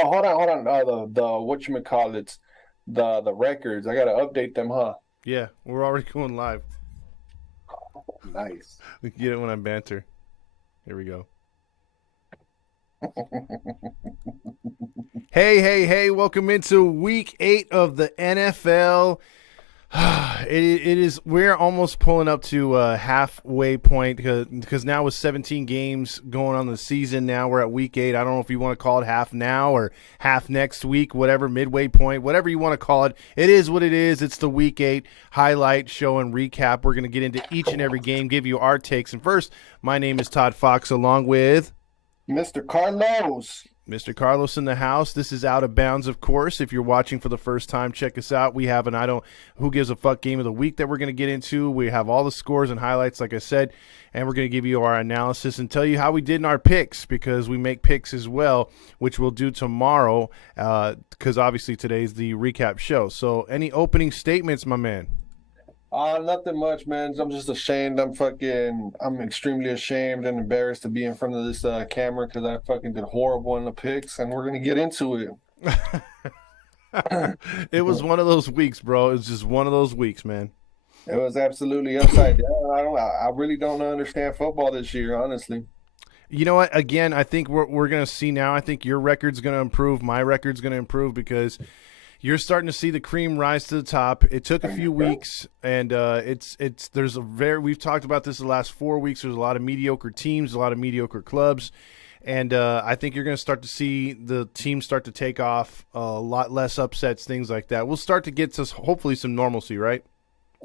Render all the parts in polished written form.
Oh, hold on. The whatchamacallits, the records. I gotta update them, huh? Yeah, we're already going live. Nice. Get it when I banter. Here we go. Hey, hey, hey, welcome into week 8 of the NFL. It is, we're almost pulling up to a halfway point because now with 17 games going on the season, now we're at week 8. I don't know if you want to call it half now or half next week, whatever, midway point, whatever you want to call it. It is what it is. It's the week 8 highlight show and recap. We're going to get into each and every game, give you our takes. And first, my name is Todd Fox along with Mr. Carlos. Mr. Carlos in the house. This is Out of Bounds, of course. If you're watching for the first time, check us out. We have an Who Gives a Fuck game of the week that we're going to get into. We have all the scores and highlights, like I said, and we're going to give you our analysis and tell you how we did in our picks because we make picks as well, which we'll do tomorrow because obviously today's the recap show. So any opening statements, my man? Nothing much, man. I'm just ashamed. I'm extremely ashamed and embarrassed to be in front of this camera because I fucking did horrible in the picks, and we're gonna get into it. It was one of those weeks, bro. It was just one of those weeks, man. It was absolutely upside down. I really don't understand football this year, honestly. You know what? Again, I think we're going to see now. I think your record's going to improve. My record's going to improve because you're starting to see the cream rise to the top. It took a few weeks, and we've talked about this the last 4 weeks. There's a lot of mediocre teams, a lot of mediocre clubs, and I think you're going to start to see the teams start to take off, a lot less upsets, things like that. We'll start to get to hopefully some normalcy, right?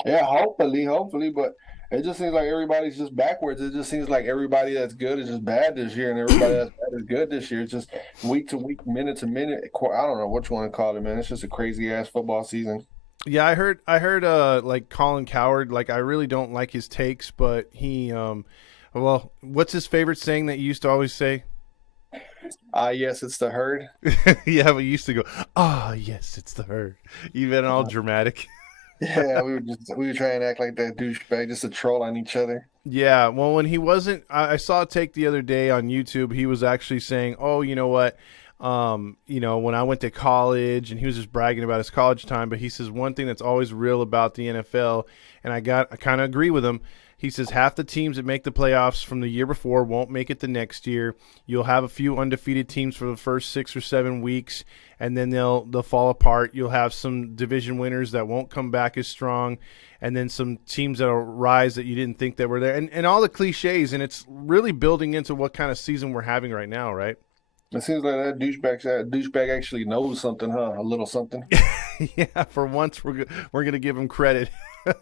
Yeah, hopefully, but it just seems like everybody's just backwards. It just seems like everybody that's good is just bad this year, and everybody that's bad is good this year. It's just week to week, minute to minute. I don't know what you want to call it, man. It's just a crazy ass football season. Yeah, I heard like Colin Coward, like I really don't like his takes, but well, what's his favorite saying that you used to always say? Yes, it's the herd. Yeah, we used to go, yes, it's the herd. Even all dramatic. Yeah, we were trying to act like that douchebag just to troll on each other. Yeah, well, when he wasn't, I saw a take the other day on YouTube. He was actually saying, "Oh, you know what? When I went to college," and he was just bragging about his college time. But he says one thing that's always real about the NFL, and I kind of agree with him. He says half the teams that make the playoffs from the year before won't make it the next year. You'll have a few undefeated teams for the first 6 or 7 weeks, and then they'll fall apart. You'll have some division winners that won't come back as strong, and then some teams that'll rise that you didn't think that were there, and all the cliches. And it's really building into what kind of season we're having right now, right? It seems like that douchebag actually knows something, huh? A little something. Yeah, for once we're gonna give him credit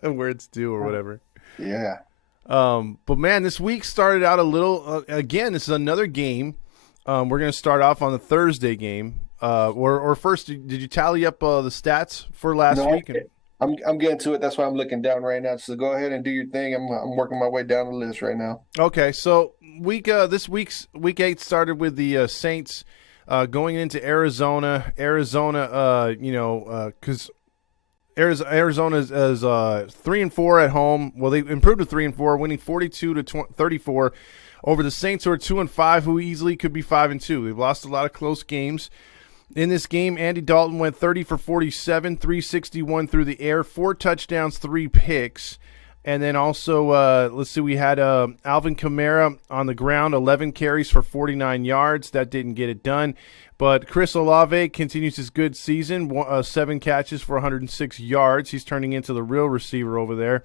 where it's due or whatever. Yeah. But man, this week started out a little. Again, this is another game. We're gonna start off on the Thursday game. Or first, did you tally up the stats for last No, week? I'm getting to it. That's why I'm looking down right now. So go ahead and do your thing. I'm working my way down the list right now. Okay, so this week's week 8 started with the Saints going into Arizona. Arizona, because Arizona is 3-4 at home. Well, they improved to 3-4, winning 42-34 over the Saints, who are 2-5, who easily could be 5-2. They've lost a lot of close games. In this game, Andy Dalton went 30 for 47, 361 through the air, 4 touchdowns, 3 picks. And then also, let's see, we had Alvin Kamara on the ground, 11 carries for 49 yards. That didn't get it done. But Chris Olave continues his good season, 7 catches for 106 yards. He's turning into the real receiver over there.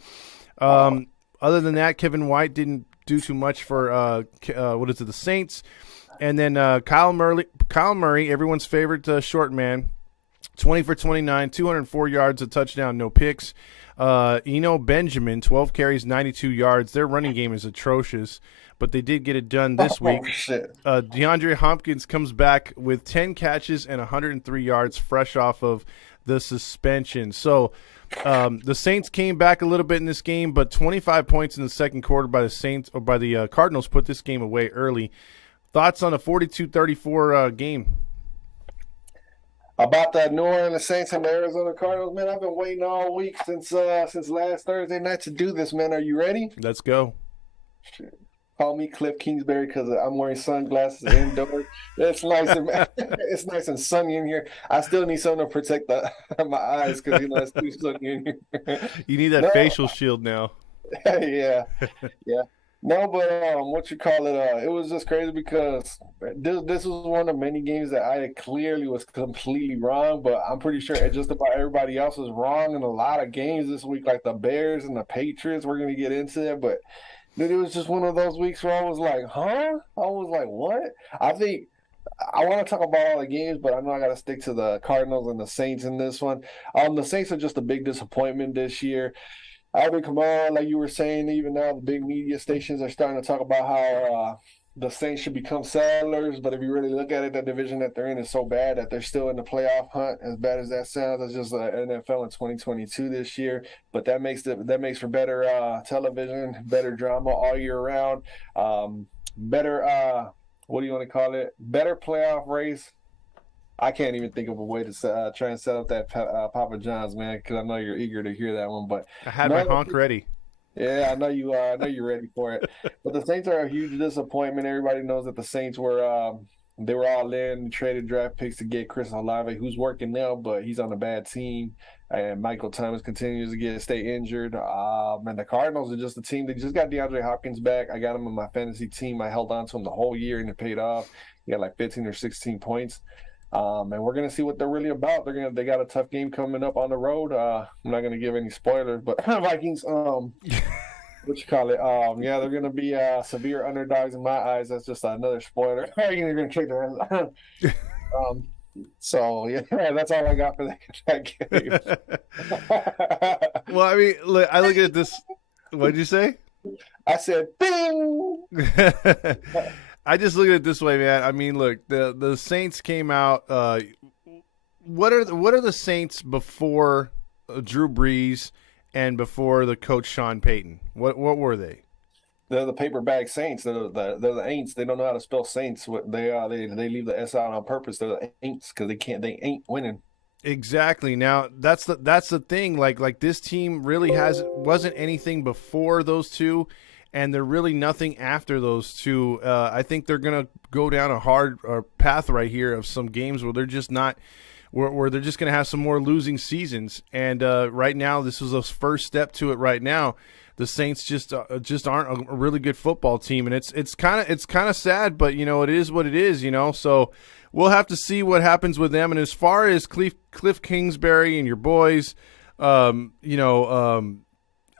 Other than that, Kevin White didn't do too much for, the Saints. And then Kyle Murray, everyone's favorite short man, 20 for 29, 204 yards, a touchdown, no picks. Eno Benjamin, 12 carries, 92 yards. Their running game is atrocious, but they did get it done this week. Shit. DeAndre Hopkins comes back with 10 catches and 103 yards fresh off of the suspension. So the Saints came back a little bit in this game, but 25 points in the second quarter by the Cardinals put this game away early. Thoughts on a 42-34 game? About the New Orleans Saints and the Arizona Cardinals, man, I've been waiting all week since last Thursday night to do this, man. Are you ready? Let's go. Shit. Call me Cliff Kingsbury because I'm wearing sunglasses indoors. It's nice and it's nice and sunny in here. I still need something to protect my eyes because it's too sunny in here. You need that No, facial shield now. yeah, yeah. No, but what you call it? It was just crazy because this was one of many games that I clearly was completely wrong, but I'm pretty sure just about everybody else was wrong in a lot of games this week, like the Bears and the Patriots. We're gonna get into it, but dude, it was just one of those weeks where I was like, huh? I was like, what? I think I want to talk about all the games, but I know I got to stick to the Cardinals and the Saints in this one. The Saints are just a big disappointment this year. Alvin Kamara, like you were saying, even now the big media stations are starting to talk about how the Saints should become settlers. But if you really look at it, the division that they're in is so bad that they're still in the playoff hunt. As bad as that sounds, that's just the NFL in 2022 this year. But that makes for better television, better drama all year round, better what do you want to call it? Better playoff race. I can't even think of a way to try and set up that Papa John's, man, because I know you're eager to hear that one. But I had my honk ready. yeah, I know you are. I know you're ready for it. But the Saints are a huge disappointment. Everybody knows that the Saints were they were all in, traded draft picks to get Chris Olave, who's working now, but he's on a bad team. And Michael Thomas continues to stay injured. And the Cardinals are just a team. They just got DeAndre Hopkins back. I got him in my fantasy team. I held on to him the whole year, and it paid off. He got like 15 or 16 points. And we're gonna see what they're really about. They got a tough game coming up on the road. I'm not gonna give any spoilers, but Vikings, what you call it? Yeah, they're gonna be severe underdogs in my eyes. That's just another spoiler. You're gonna kick their ass. So yeah, that's all I got for that game. Well, I mean, look, I look at this. What did you say? I said, "Bing." I just look at it this way, man. I mean, look, the Saints came out. What are the Saints before Drew Brees and before the coach Sean Payton? What were they? They're the paper bag Saints. They're the Aints. They don't know how to spell Saints. They leave the S out on purpose. They're the Aints because they ain't winning. Exactly. Now that's the thing. Like this team really wasn't anything before those two. And they're really nothing after those two. I think they're going to go down a hard path right here of some games where they're just not, where they're just going to have some more losing seasons. And right now, this is a first step to it. Right now, the Saints just aren't a really good football team, and it's kind of sad, but it is what it is. So we'll have to see what happens with them. And as far as Cliff Kingsbury and your boys,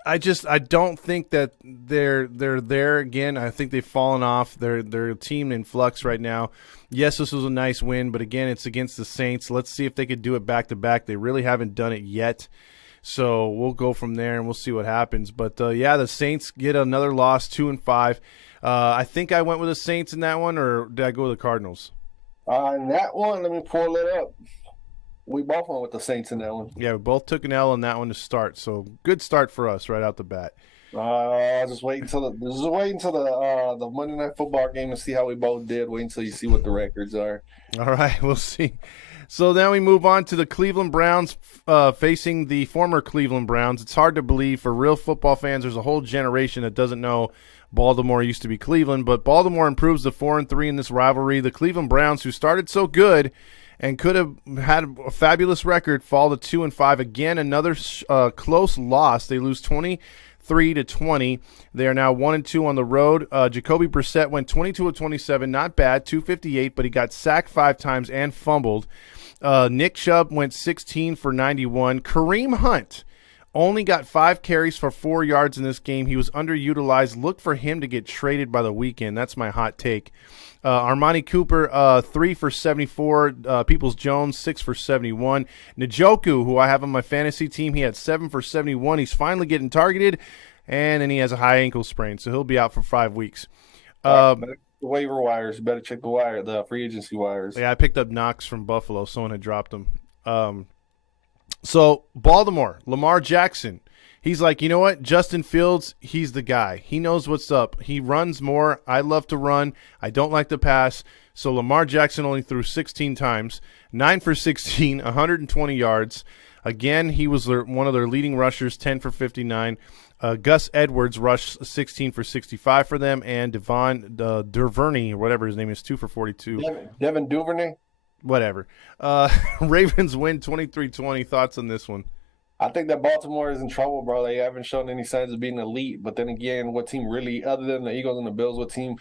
I don't think that they're there again. I think they've fallen off. They're a team in flux right now. Yes, this was a nice win, but again, it's against the Saints. Let's see if they could do it back to back. They really haven't done it yet. So we'll go from there and we'll see what happens. But yeah, the Saints get another loss, 2-5. I think I went with the Saints in that one, or did I go with the Cardinals? In that one, let me pull it up. We both went with the Saints in that one. Yeah, we both took an L on that one to start. So good start for us right out the bat. Just wait until the Monday Night Football game and see how we both did. Wait until you see what the records are. All right, we'll see. So then we move on to the Cleveland Browns facing the former Cleveland Browns. It's hard to believe for real football fans. There's a whole generation that doesn't know Baltimore used to be Cleveland, but Baltimore improves to 4-3 in this rivalry. The Cleveland Browns, who started so good and could have had a fabulous record, fall to 2-5. Again, another close loss. They lose 23-20. They are now 1-2 on the road. Jacoby Brissett went 22 of 27, not bad, 258, but he got sacked 5 times and fumbled. Nick Chubb went 16 for 91. Kareem Hunt only got 5 carries for 4 yards in this game. He was underutilized. Look for him to get traded by the weekend. That's my hot take. Armani Cooper, 3 for 74. Peoples-Jones, 6 for 71. Njoku, who I have on my fantasy team, he had 7 for 71. He's finally getting targeted, and then he has a high ankle sprain, so he'll be out for 5 weeks. The waiver wires. You better check the free agency wires. Yeah, I picked up Knox from Buffalo. Someone had dropped him. So Baltimore, Lamar Jackson. He's like, you know what? Justin Fields, he's the guy. He knows what's up. He runs more. I love to run. I don't like to pass. So Lamar Jackson only threw 16 times, 9 for 16, 120 yards. Again, he was one of their leading rushers, 10 for 59. Gus Edwards rushed 16 for 65 for them, and Devon Duvernay, or whatever his name is, 2 for 42. Devin Duvernay. Whatever. Ravens win 23-20. Thoughts on this one? I think that Baltimore is in trouble, bro. They haven't shown any signs of being elite. But then again, what team really, other than the Eagles and the Bills, what team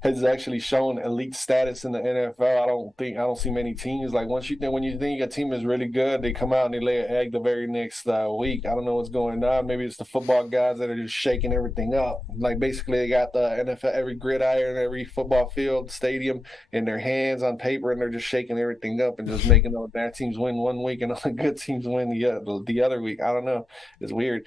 has actually shown elite status in the NFL? I don't see many teams. Like when you think a team is really good, they come out and they lay an egg the very next week. I don't know what's going on. Maybe it's the football guys that are just shaking everything up. Like basically they got the NFL, every gridiron, every football field, stadium in their hands on paper, and they're just shaking everything up and just making all the bad teams win one week and all the good teams win the other week. I don't know. It's weird.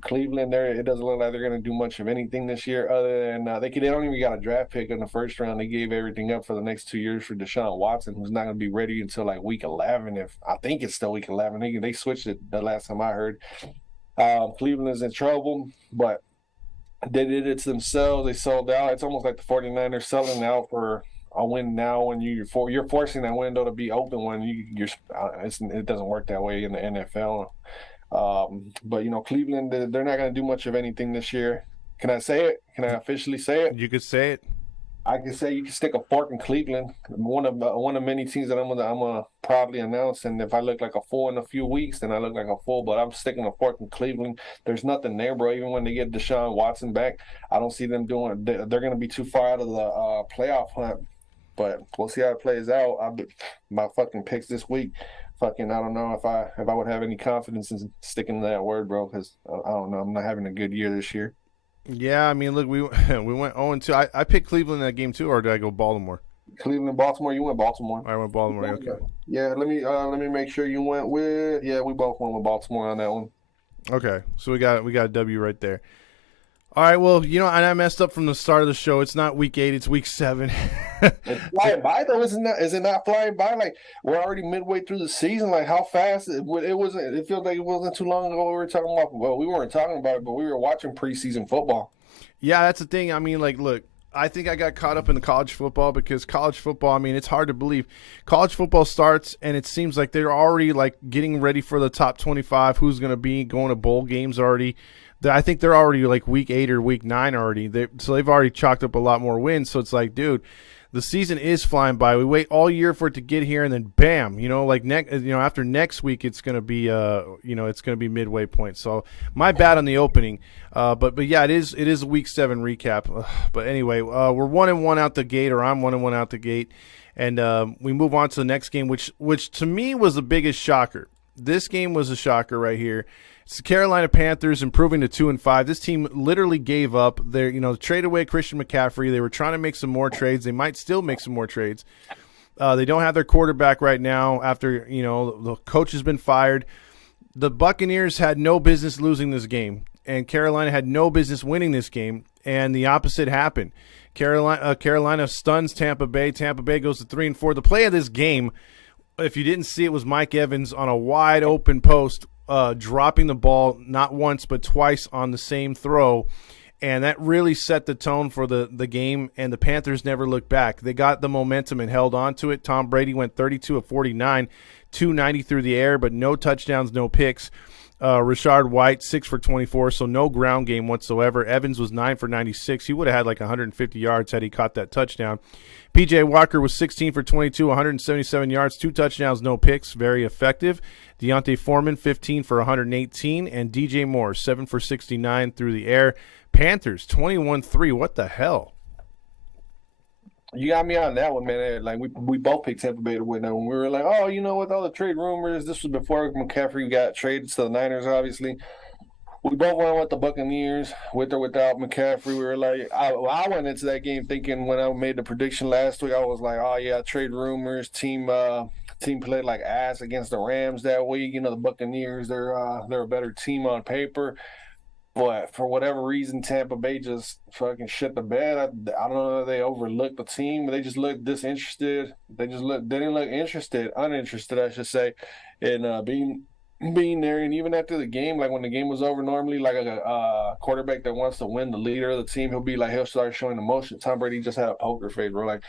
Cleveland, it doesn't look like they're going to do much of anything this year other than they don't even got a draft pick in the first round. They gave everything up for the next 2 years for Deshaun Watson, who's not going to be ready until like week 11. If I think it's still week 11, they switched it the last time I heard. Cleveland is in trouble, but they did it to themselves. They sold out. It's almost like the 49ers selling out for a win now when you're forcing that window to be open when it doesn't work that way in the NFL. But Cleveland, they're not going to do much of anything this year. Can I say it? Can I officially say it? You could say it. I can say you can stick a fork in Cleveland. One of many teams that I'm gonna probably announce. And if I look like a fool in a few weeks, then I look like a fool. But I'm sticking a fork in Cleveland. There's nothing there, bro. Even when they get Deshaun Watson back, I don't see them doing. They're gonna be too far out of the playoff hunt. But we'll see how it plays out. My fucking picks this week. Fucking, I don't know if I would have any confidence in sticking to that word, bro. Because I don't know. I'm not having a good year this year. Yeah, I mean, look, we went 0-2. I picked Cleveland in that game too, or did I go Baltimore? Cleveland, Baltimore. You went Baltimore. I went Baltimore. Okay. Yeah, let me make sure you went with. Yeah, we both went with Baltimore on that one. Okay, so we got a W right there. All right, well, and I messed up from the start of the show. It's not week 8, it's week 7. It's flying by though, isn't that? Is it not flying by? Like we're already midway through the season. Like how fast it wasn't. It feels like it wasn't too long ago we were talking about. Well, we weren't talking about it, but we were watching preseason football. Yeah, that's the thing. I mean, like, look, I think I got caught up in the college football because college football, I mean, it's hard to believe. College football starts, and it seems like they're already, like, getting ready for the top 25, who's going to be going to bowl games already. I think they're already, like, week 8 or week 9 already. So they've already chalked up a lot more wins. So it's like, dude, the season is flying by. We wait all year for it to get here, and then bam, after next week, it's going to be, it's going to be midway point. So my bad on the opening. But yeah, it is a week 7 recap. But anyway, we're 1-1 out the gate, or I'm 1-1 out the gate, and we move on to the next game, which to me was the biggest shocker. This game was a shocker right here. It's the Carolina Panthers improving to 2-5. This team literally gave up. They traded away Christian McCaffrey. They were trying to make some more trades. They might still make some more trades. They don't have their quarterback right now after the coach has been fired. The Buccaneers had no business losing this game, and Carolina had no business winning this game, and the opposite happened. Carolina stuns Tampa Bay. Tampa Bay goes to 3-4. The play of this game, if you didn't see it, was Mike Evans on a wide open post, dropping the ball not once but twice on the same throw, and that really set the tone for the game, and the Panthers never looked back. They got the momentum and held on to it. Tom Brady went 32 of 49, 290 through the air, but no touchdowns, no picks. Rashard White, 6 for 24, so no ground game whatsoever. Evans was 9 for 96. He would have had like 150 yards had he caught that touchdown. P.J. Walker was 16 for 22, 177 yards, 2 touchdowns, no picks, very effective. Deontay Foreman, 15 for 118, and DJ Moore, 7 for 69 through the air. Panthers, 21-3. What the hell? You got me on that one, man. Like we both picked Tampa Bay to win that one. We were like, oh, with all the trade rumors, this was before McCaffrey got traded to the Niners, obviously. We both went with the Buccaneers, with or without McCaffrey. We were like, I went into that game thinking when I made the prediction last week, I was like, oh yeah, trade rumors. Team played like ass against the Rams that week. The Buccaneers, they're a better team on paper. But for whatever reason, Tampa Bay just fucking shit the bed. I don't know if they overlooked the team, but they just looked disinterested. They didn't look uninterested, I should say, in being there. And even after the game, like when the game was over, normally like a quarterback that wants to win, the leader of the team, he'll start showing emotion. Tom Brady just had a poker face, bro. Like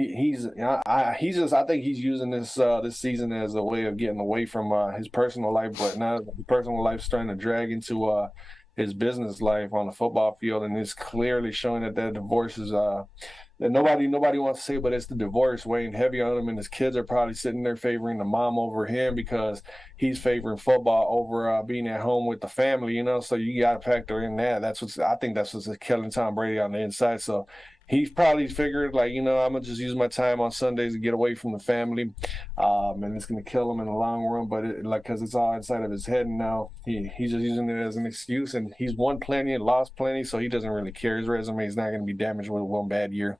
he's just I think he's using this season as a way of getting away from his personal life, but now his personal life's trying to drag into his business life on the football field, and it's clearly showing that divorce is that nobody wants to say, but it's the divorce weighing heavy on him, and his kids are probably sitting there favoring the mom over him because he's favoring football over being at home with the family, you know. So you got to factor in that. I think that's what's killing Tom Brady on the inside. So he's probably figured like, I'm gonna just use my time on Sundays to get away from the family, and it's gonna kill him in the long run. But because it's all inside of his head now, he's just using it as an excuse, and he's won plenty and lost plenty, so he doesn't really care. His resume is not gonna be damaged with one bad year.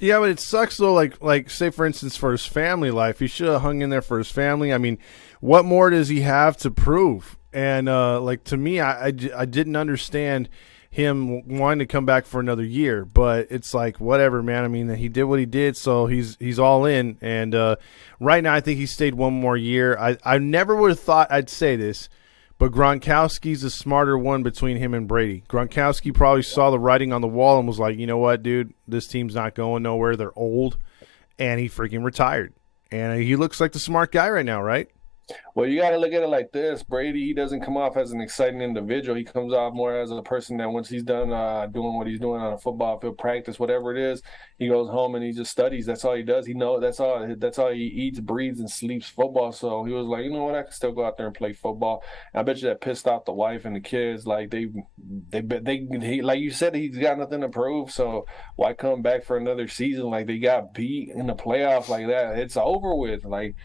Yeah, but it sucks though. Like say for instance, for his family life, he should have hung in there for his family. I mean, what more does he have to prove? And like to me, I didn't understand him wanting to come back for another year, but it's like whatever, man. I mean, he did what he did, so he's all in. And right now, I think he stayed one more year. I never would have thought I'd say this, but Gronkowski's the smarter one between him and Brady. Gronkowski probably saw the writing on the wall and was like, you know what, dude, this team's not going nowhere. They're old, and he freaking retired. And he looks like the smart guy right now, right? Well, you got to look at it like this. Brady, he doesn't come off as an exciting individual. He comes off more as a person that once he's done doing what he's doing on a football field, practice, whatever it is, he goes home and he just studies. That's all he does. He knows that's all he eats, breathes, and sleeps football. So he was like, you know what, I can still go out there and play football. And I bet you that pissed off the wife and the kids. Like he, like you said, he's got nothing to prove. So why come back for another season? Like they got beat in the playoffs like that. It's over with. Like.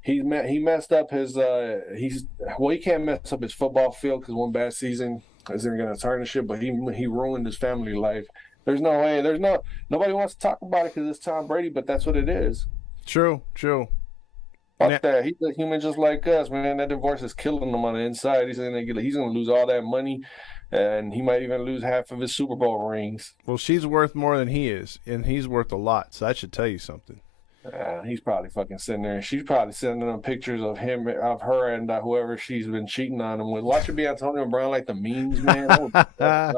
He messed up his he can't mess up his football field because one bad season isn't going to tarnish it, but he ruined his family life. Nobody wants to talk about it because it's Tom Brady, but that's what it is. True. Fuck that. He's a human just like us, man. That divorce is killing him on the inside. He's gonna lose all that money, and he might even lose half of his Super Bowl rings. Well, she's worth more than he is, and he's worth a lot. So that should tell you something. He's probably fucking sitting there. She's probably sending them pictures of her, and whoever she's been cheating on him with. Watch it be Antonio Brown like the memes, man. I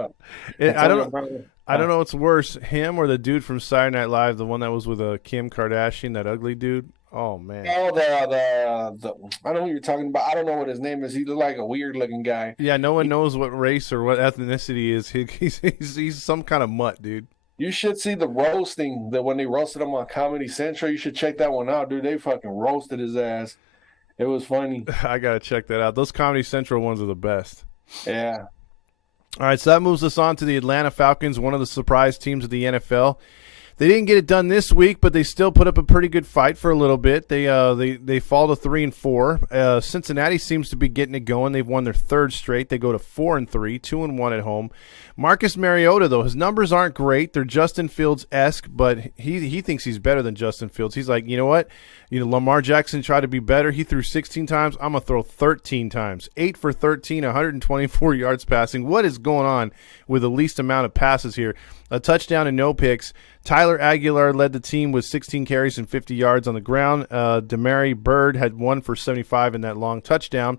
don't know what's worse, him or the dude from Saturday Night Live, the one that was with Kim Kardashian, that ugly dude. Oh man. Oh, the I know who you're talking about. I don't know what his name is. He looked like a weird looking guy. Yeah, no one knows what race or what ethnicity is. He's some kind of mutt, dude. You should see the roasting that when they roasted him on Comedy Central. You should check that one out, dude. They fucking roasted his ass. It was funny. I gotta check that out. Those Comedy Central ones are the best. Yeah. All right, so that moves us on to the Atlanta Falcons, one of the surprise teams of the NFL. They didn't get it done this week, but they still put up a pretty good fight for a little bit. They fall to 3-4. Cincinnati seems to be getting it going. They've won their third straight. They go to 4-3, 2-1 at home. Marcus Mariota, though, his numbers aren't great. They're Justin Fields-esque, but he thinks he's better than Justin Fields. He's like, you know what? Lamar Jackson tried to be better. He threw 16 times. I'm going to throw 13 times. 8 for 13, 124 yards passing. What is going on with the least amount of passes here? A touchdown and no picks. Tyler Aguilar led the team with 16 carries and 50 yards on the ground. Demary Bird had 1 for 75 in that long touchdown.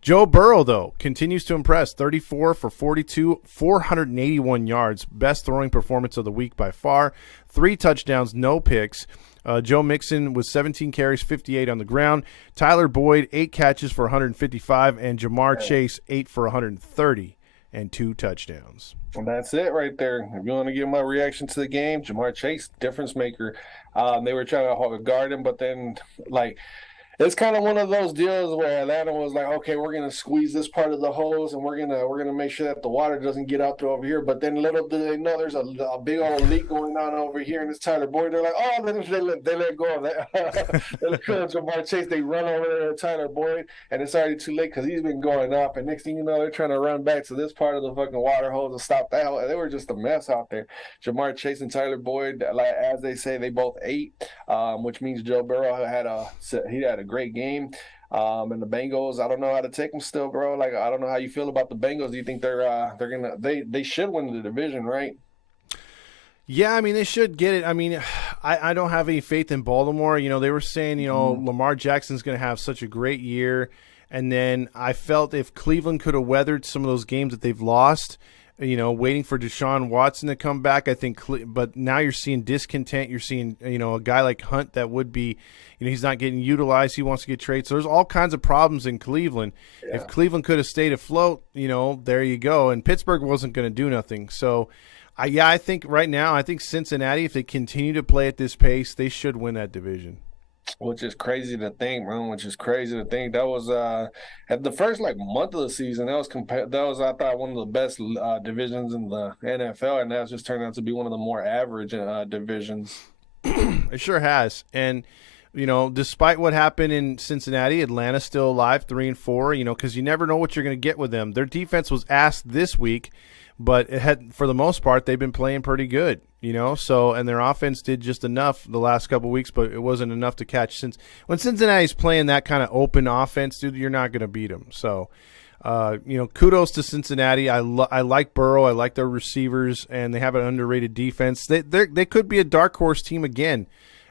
Joe Burrow, though, continues to impress. 34 for 42, 481 yards. Best throwing performance of the week by far. 3 touchdowns, no picks. Joe Mixon was 17 carries, 58 on the ground. Tyler Boyd, 8 catches for 155. And Jamar Chase, 8 for 130 and 2 touchdowns. And that's it right there. If you want to give my reaction to the game, Jamar Chase, difference maker. They were trying to guard him, but then, it's kind of one of those deals where Atlanta was like, okay, we're gonna squeeze this part of the hose, and we're gonna make sure that the water doesn't get out to over here. But then little do they know there's a big old leak going on over here, and it's Tyler Boyd. They're like, oh, they let go of that. They let go of Jamar Chase. They run over there to Tyler Boyd, and it's already too late because he's been going up. And next thing you know, they're trying to run back to this part of the fucking water hose and stop that. They were just a mess out there. Jamar Chase and Tyler Boyd, like as they say, they both ate, which means Joe Burrow had a great game. And the Bengals, I don't know how to take them still, bro. Like, I don't know how you feel about the Bengals. Do you think they should win the division, right? Yeah, I mean, they should get it. I mean, I don't have any faith in Baltimore. They were saying, Lamar Jackson's going to have such a great year. And then I felt if Cleveland could have weathered some of those games that they've lost, waiting for Deshaun Watson to come back. I think, but now you're seeing discontent. You're seeing, a guy like Hunt that would be, he's not getting utilized. He wants to get traded. So there's all kinds of problems in Cleveland. Yeah. If Cleveland could have stayed afloat, there you go. And Pittsburgh wasn't going to do nothing. So, I think right now, I think Cincinnati, if they continue to play at this pace, they should win that division. Which is crazy to think, man. Which is crazy to think. That was at the first month of the season. That was I thought one of the best divisions in the NFL, and that's just turned out to be one of the more average divisions. It sure has, and despite what happened in Cincinnati, Atlanta's still alive, 3-4. Because you never know what you're going to get with them. Their defense was asked this week, but for the most part, they've been playing pretty good. So, and their offense did just enough the last couple of weeks, but it wasn't enough to catch. When Cincinnati's playing that kind of open offense, dude, you're not going to beat them. So, kudos to Cincinnati. I like Burrow. I like their receivers, and they have an underrated defense. They could be a dark horse team again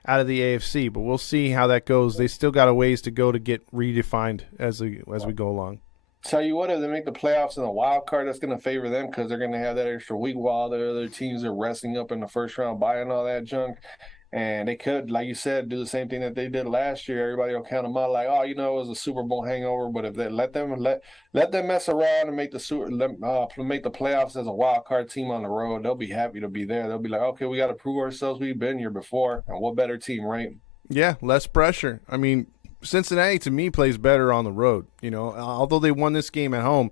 out of the AFC, but we'll see how that goes. They still got a ways to go to get redefined as we go along. Tell you what, if they make the playoffs in the wild card, that's going to favor them because they're going to have that extra week while the other teams are resting up in the first round, buying all that junk. And they could, like you said, do the same thing that they did last year. Everybody will count them out like, oh, it was a Super Bowl hangover. But if they let them mess around and make the playoffs as a wild card team on the road, they'll be happy to be there. They'll be like, okay, we got to prove ourselves. We've been here before, and what better team, right? Yeah, less pressure. I mean, Cincinnati to me plays better on the road. Although they won this game at home,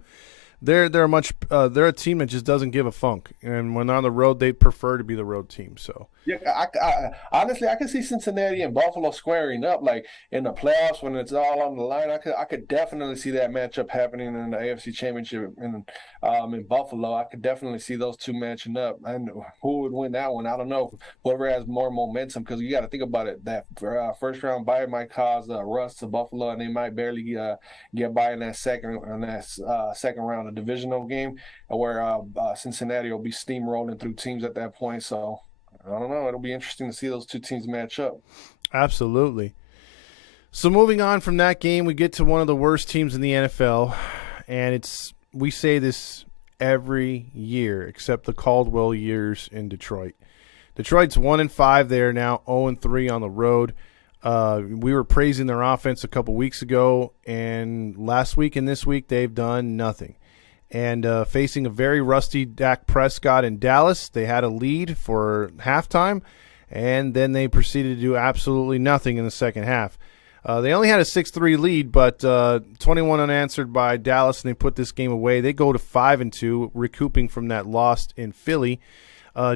they're a team that just doesn't give a funk. And when they're on the road, they prefer to be the road team. So yeah, honestly, I can see Cincinnati and Buffalo squaring up like in the playoffs when it's all on the line. I could definitely see that matchup happening in the AFC Championship in Buffalo. I could definitely see those two matching up. And who would win that one? I don't know. Whoever has more momentum, because you got to think about it. That first round bye might cause rust to Buffalo, and they might barely get by in that second round of divisional game, where Cincinnati will be steamrolling through teams at that point. So. I don't know. It'll be interesting to see those two teams match up. Absolutely. So moving on from that game, we get to one of the worst teams in the NFL, and we say this every year except the Caldwell years in Detroit. Detroit's 1-5. They are now 0-3 on the road. We were praising their offense a couple weeks ago, and last week and this week they've done nothing. And facing a very rusty Dak Prescott in Dallas, they had a lead for halftime, and then they proceeded to do absolutely nothing in the second half. They only had a 6-3 lead, but 21 unanswered by Dallas, and they put this game away. They go to 5-2, recouping from that loss in Philly.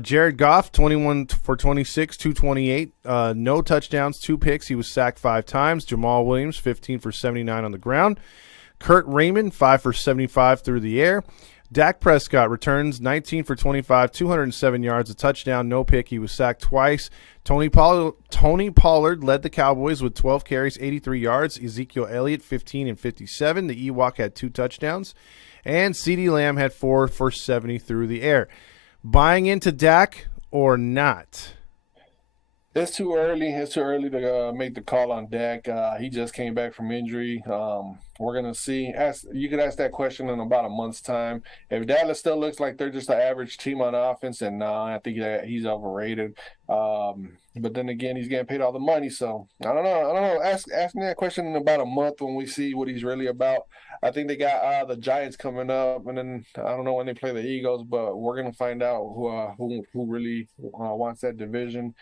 Jared Goff, 21 for 26, 228, no touchdowns, 2 picks. He was sacked 5 times. Jamal Williams, 15 for 79 on the ground. Kurt Raymond, 5 for 75 through the air. Dak Prescott returns 19 for 25, 207 yards, a touchdown, no pick. He was sacked twice. Tony Pollard led the Cowboys with 12 carries, 83 yards. Ezekiel Elliott, 15 and 57. The Ewok had 2 touchdowns. And CeeDee Lamb had 4 for 70 through the air. Buying into Dak or not? It's too early. It's too early to make the call on Dak. He just came back from injury. We're gonna see. You could ask that question in about a month's time. If Dallas still looks like they're just an average team on offense, then no, I think that he's overrated. But then again, he's getting paid all the money, so I don't know. Ask me that question in about a month when we see what he's really about. I think they got the Giants coming up, and then I don't know when they play the Eagles, but we're gonna find out who really wants that division.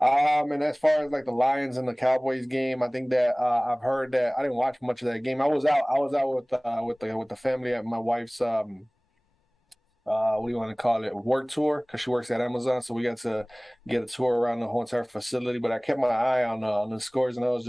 And as far as like the Lions and the Cowboys game, I think that I've heard that I didn't watch much of that game. I was out with the family at my wife's what do you want to call it, work tour, because she works at Amazon, so we got to get a tour around the whole entire facility. But I kept my eye on the scores, and I was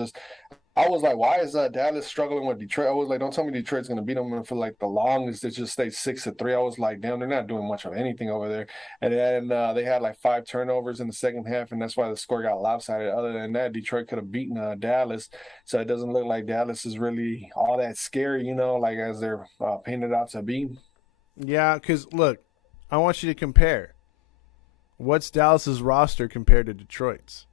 like, why is Dallas struggling with Detroit? I was like, don't tell me Detroit's going to beat them for like the longest. It just stayed 6-3. I was like, damn, they're not doing much of anything over there. And then they had like 5 turnovers in the second half, and that's why the score got lopsided. Other than that, Detroit could have beaten Dallas. So it doesn't look like Dallas is really all that scary, like as they're painted out to be. Yeah, because look, I want you to compare. What's Dallas's roster compared to Detroit's?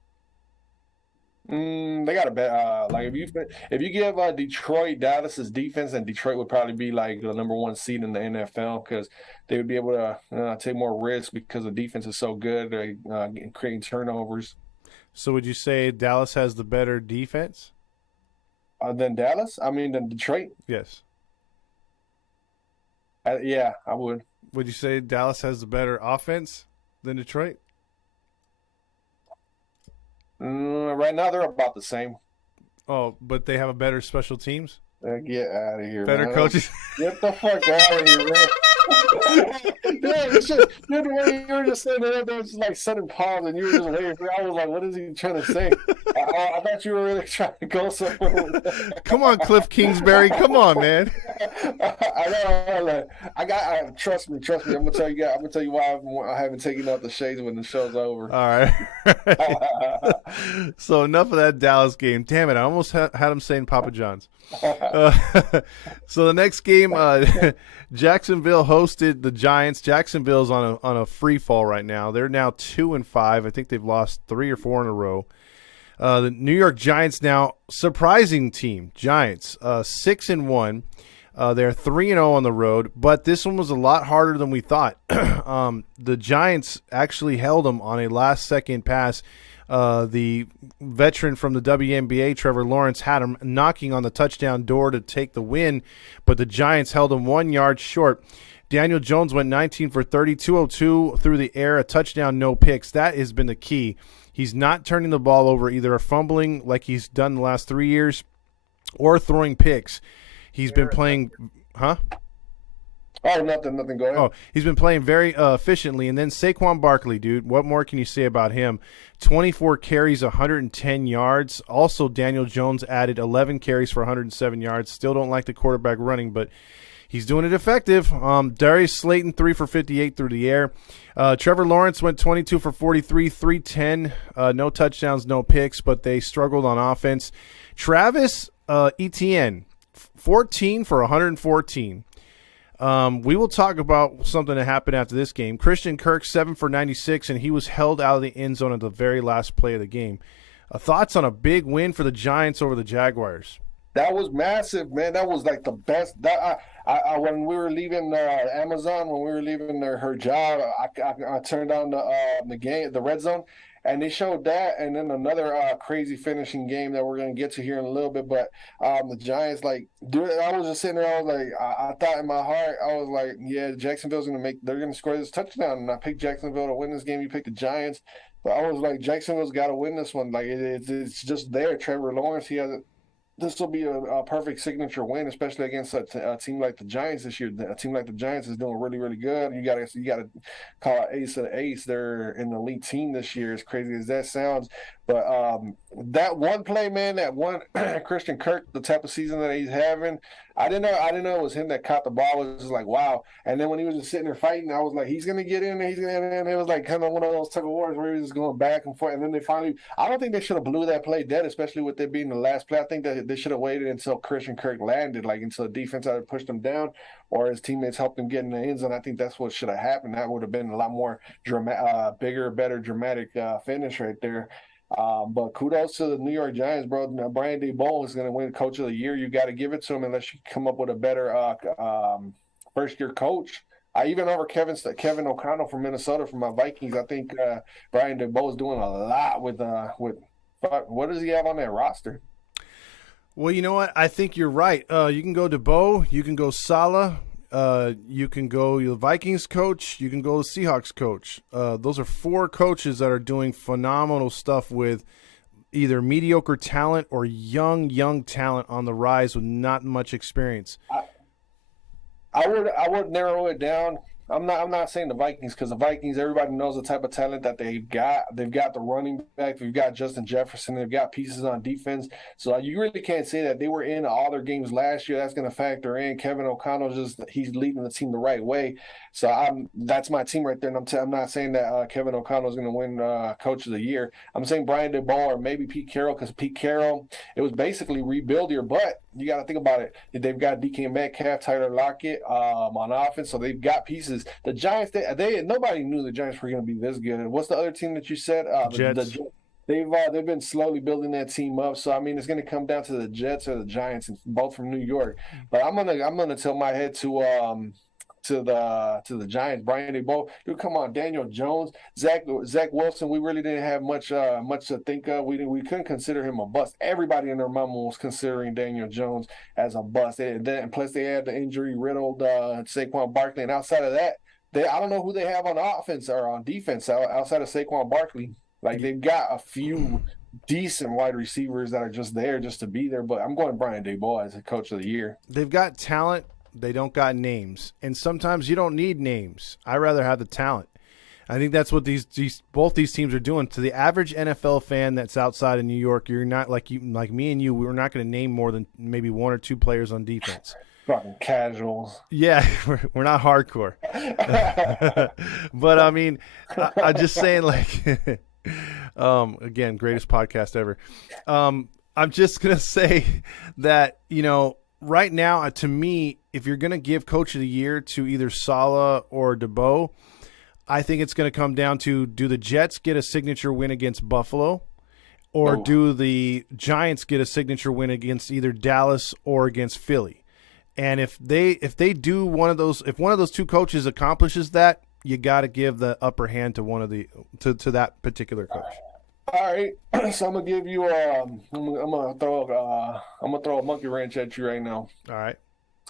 They got a bet. Like if you give Detroit Dallas's defense, then Detroit would probably be like the number one seed in the NFL because they would be able to take more risks because the defense is so good. They creating turnovers So would you say Dallas has the better defense? than Dallas. I mean, than Detroit. Yes. Yeah, I would. Would you say Dallas has the better offense than Detroit? Right now, they're about the same. Oh, but they have a better special teams, Get out of here, better man. coaches. Get the fuck out of here, man. Yeah, you're the way you were just saying that, there was just like sudden pause, and you were just waiting for. I was like, "What is he trying to say?" I thought you were really trying to go somewhere with that. Come on, Cliff Kingsbury. Come on, man. Trust me. I'm gonna tell you. I'm gonna tell you why I haven't taken out the shades when the show's over. All right. So enough of that Dallas game. Damn it! I almost had him saying Papa John's. So the next game, Jacksonville hosted the Giants. Jacksonville's on a free fall right now. They're now 2-5. I think they've lost 3 or 4 in a row. The New York Giants now surprising team. Giants 6-1. They're 3-0 on the road, but this one was a lot harder than we thought. The Giants actually held them on a last-second pass. The veteran from the WNBA, Trevor Lawrence, had him knocking on the touchdown door to take the win, but the Giants held him 1 yard short. Daniel Jones went 19 for 30, 202 through the air, a touchdown, no picks. That has been the key. He's not turning the ball over, either fumbling like he's done the last 3 years or throwing picks. He's been playing – huh? Oh, nothing. Go ahead. Oh, he's been playing very efficiently. And then Saquon Barkley, dude, what more can you say about him? 24 carries, 110 yards. Also, Daniel Jones added 11 carries for 107 yards. Still don't like the quarterback running, but he's doing it effective. Darius Slayton, 3 for 58 through the air. Trevor Lawrence went 22 for 43, 310. No touchdowns, no picks, but they struggled on offense. Travis Etienne, 14 for 114. We will talk about something that happened after this game. Christian Kirk, 7 for 96, and he was held out of the end zone at the very last play of the game. Thoughts on a big win for the Giants over the Jaguars? That was massive, man. That was like the best. When we were leaving Amazon, when we were leaving her job, I turned on the game, the red zone, and they showed that, and then another crazy finishing game that we're gonna get to here in a little bit. But the Giants, like, dude, I was just sitting there. I was like, I thought in my heart, I was like, yeah, Jacksonville's they're gonna score this touchdown, and I picked Jacksonville to win this game. You picked the Giants. But I was like, Jacksonville's got to win this one. Like, it's just there. Trevor Lawrence, this will be a perfect signature win, especially against a team like the Giants this year. A team like the Giants is doing really, really good. You got to call it ace of the ace. They're an elite team this year, as crazy as that sounds. But that one play, man, that one Christian Kirk, the type of season that he's having, I didn't know it was him that caught the ball. It was just like, wow. And then when he was just sitting there fighting, I was like, he's gonna get in there, he's gonna get in there. And it was like kind of one of those tug of wars where he was just going back and forth. And then they finally, I don't think they should have blew that play dead, especially with it being the last play. I think that they should have waited until Christian Kirk landed, like until the defense either pushed him down or his teammates helped him get in the end zone. I think that's what should have happened. That would have been a lot more bigger, better, dramatic finish right there. But kudos to the New York Giants, bro. Now, Brian Daboll is going to win Coach of the Year. You got to give it to him unless you come up with a better first-year coach. I even over Kevin O'Connell from Minnesota from my Vikings. I think Brian Daboll is doing a lot with what does he have on that roster? Well, you know what? I think you're right. You can go DeBow. You can go Saleh. You can go the Vikings coach. You can go the Seahawks coach. Those are 4 coaches that are doing phenomenal stuff with either mediocre talent or young talent on the rise with not much experience. I would narrow it down. I'm not saying the Vikings because the Vikings, everybody knows the type of talent that they've got. They've got the running back. They've got Justin Jefferson. They've got pieces on defense. So you really can't say that they were in all their games last year. That's going to factor in. Kevin O'Connell he's leading the team the right way. So that's my team right there. And I'm not saying that Kevin O'Connell is going to win Coach of the Year. I'm saying Brian Daboll or maybe Pete Carroll because Pete Carroll, it was basically rebuild your butt. You got to think about it. They've got DK Metcalf, Tyler Lockett on offense, so they've got pieces. The Giants, they nobody knew the Giants were going to be this good. And what's the other team that you said? Jets. they've been slowly building that team up. So I mean, it's going to come down to the Jets or the Giants, and both from New York. But I'm gonna tilt my head to the Giants. Brian, they both, dude, come on, Daniel Jones, Zach Wilson. We really didn't have much to think of. We couldn't consider him a bust. Everybody in their mama was considering Daniel Jones as a bust. And plus they had the injury riddled Saquon Barkley, and outside of that, I don't know who they have on offense or on defense outside of Saquon Barkley. Like they've got a few decent wide receivers that are just there just to be there. But I'm going Brian Daboll as a coach of the year. They've got talent. They don't got names. And sometimes you don't need names. I rather have the talent. I think that's what both these teams are doing. To the average NFL fan that's outside of New York, you're not like me and you. We're not going to name more than maybe one or two players on defense. Fucking casuals. Yeah, we're not hardcore. But I mean, I'm just saying, like, again, greatest podcast ever. I'm just gonna say that, right now, to me, if you're gonna give Coach of the Year to either Saleh or DeBoer, I think it's gonna come down to, do the Jets get a signature win against Buffalo, or do the Giants get a signature win against either Dallas or against Philly? And if they do one of those, if one of those two coaches accomplishes that, you got to give the upper hand to to that particular coach. All right, so I'm gonna give you I'm gonna throw a monkey wrench at you right now. All right.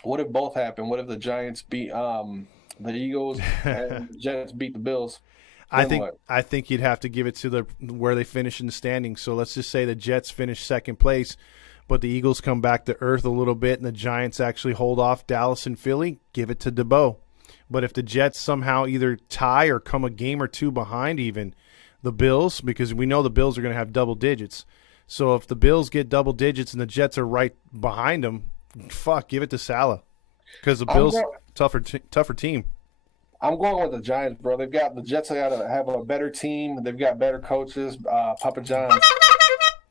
What if both happen? What if the Giants beat the Eagles and the Jets beat the Bills? I think you'd have to give it to where they finish in the standings. So let's just say the Jets finish second place, but the Eagles come back to earth a little bit, and the Giants actually hold off Dallas and Philly. Give it to DeBoer. But if the Jets somehow either tie or come a game or two behind even the Bills, because we know the Bills are going to have double digits. So if the Bills get double digits and the Jets are right behind them, give it to Saleh, because the Bills tougher team. I'm going with the Giants, bro. The Jets got to have a better team. They've got better coaches. Papa John's.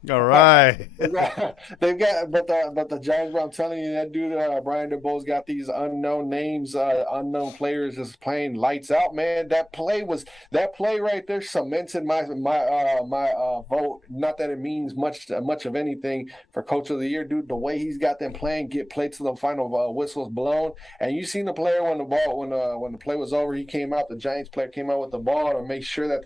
All right. But the Giants, bro, I'm telling you, that dude Brian DeBoer's got these unknown names, unknown players just playing lights out, man. That play right there cemented my vote. Not that it means much of anything for Coach of the Year, dude. The way he's got them playing, get played to the final whistles blown, and you seen the player when the play was over, he came out. The Giants player came out with the ball to make sure that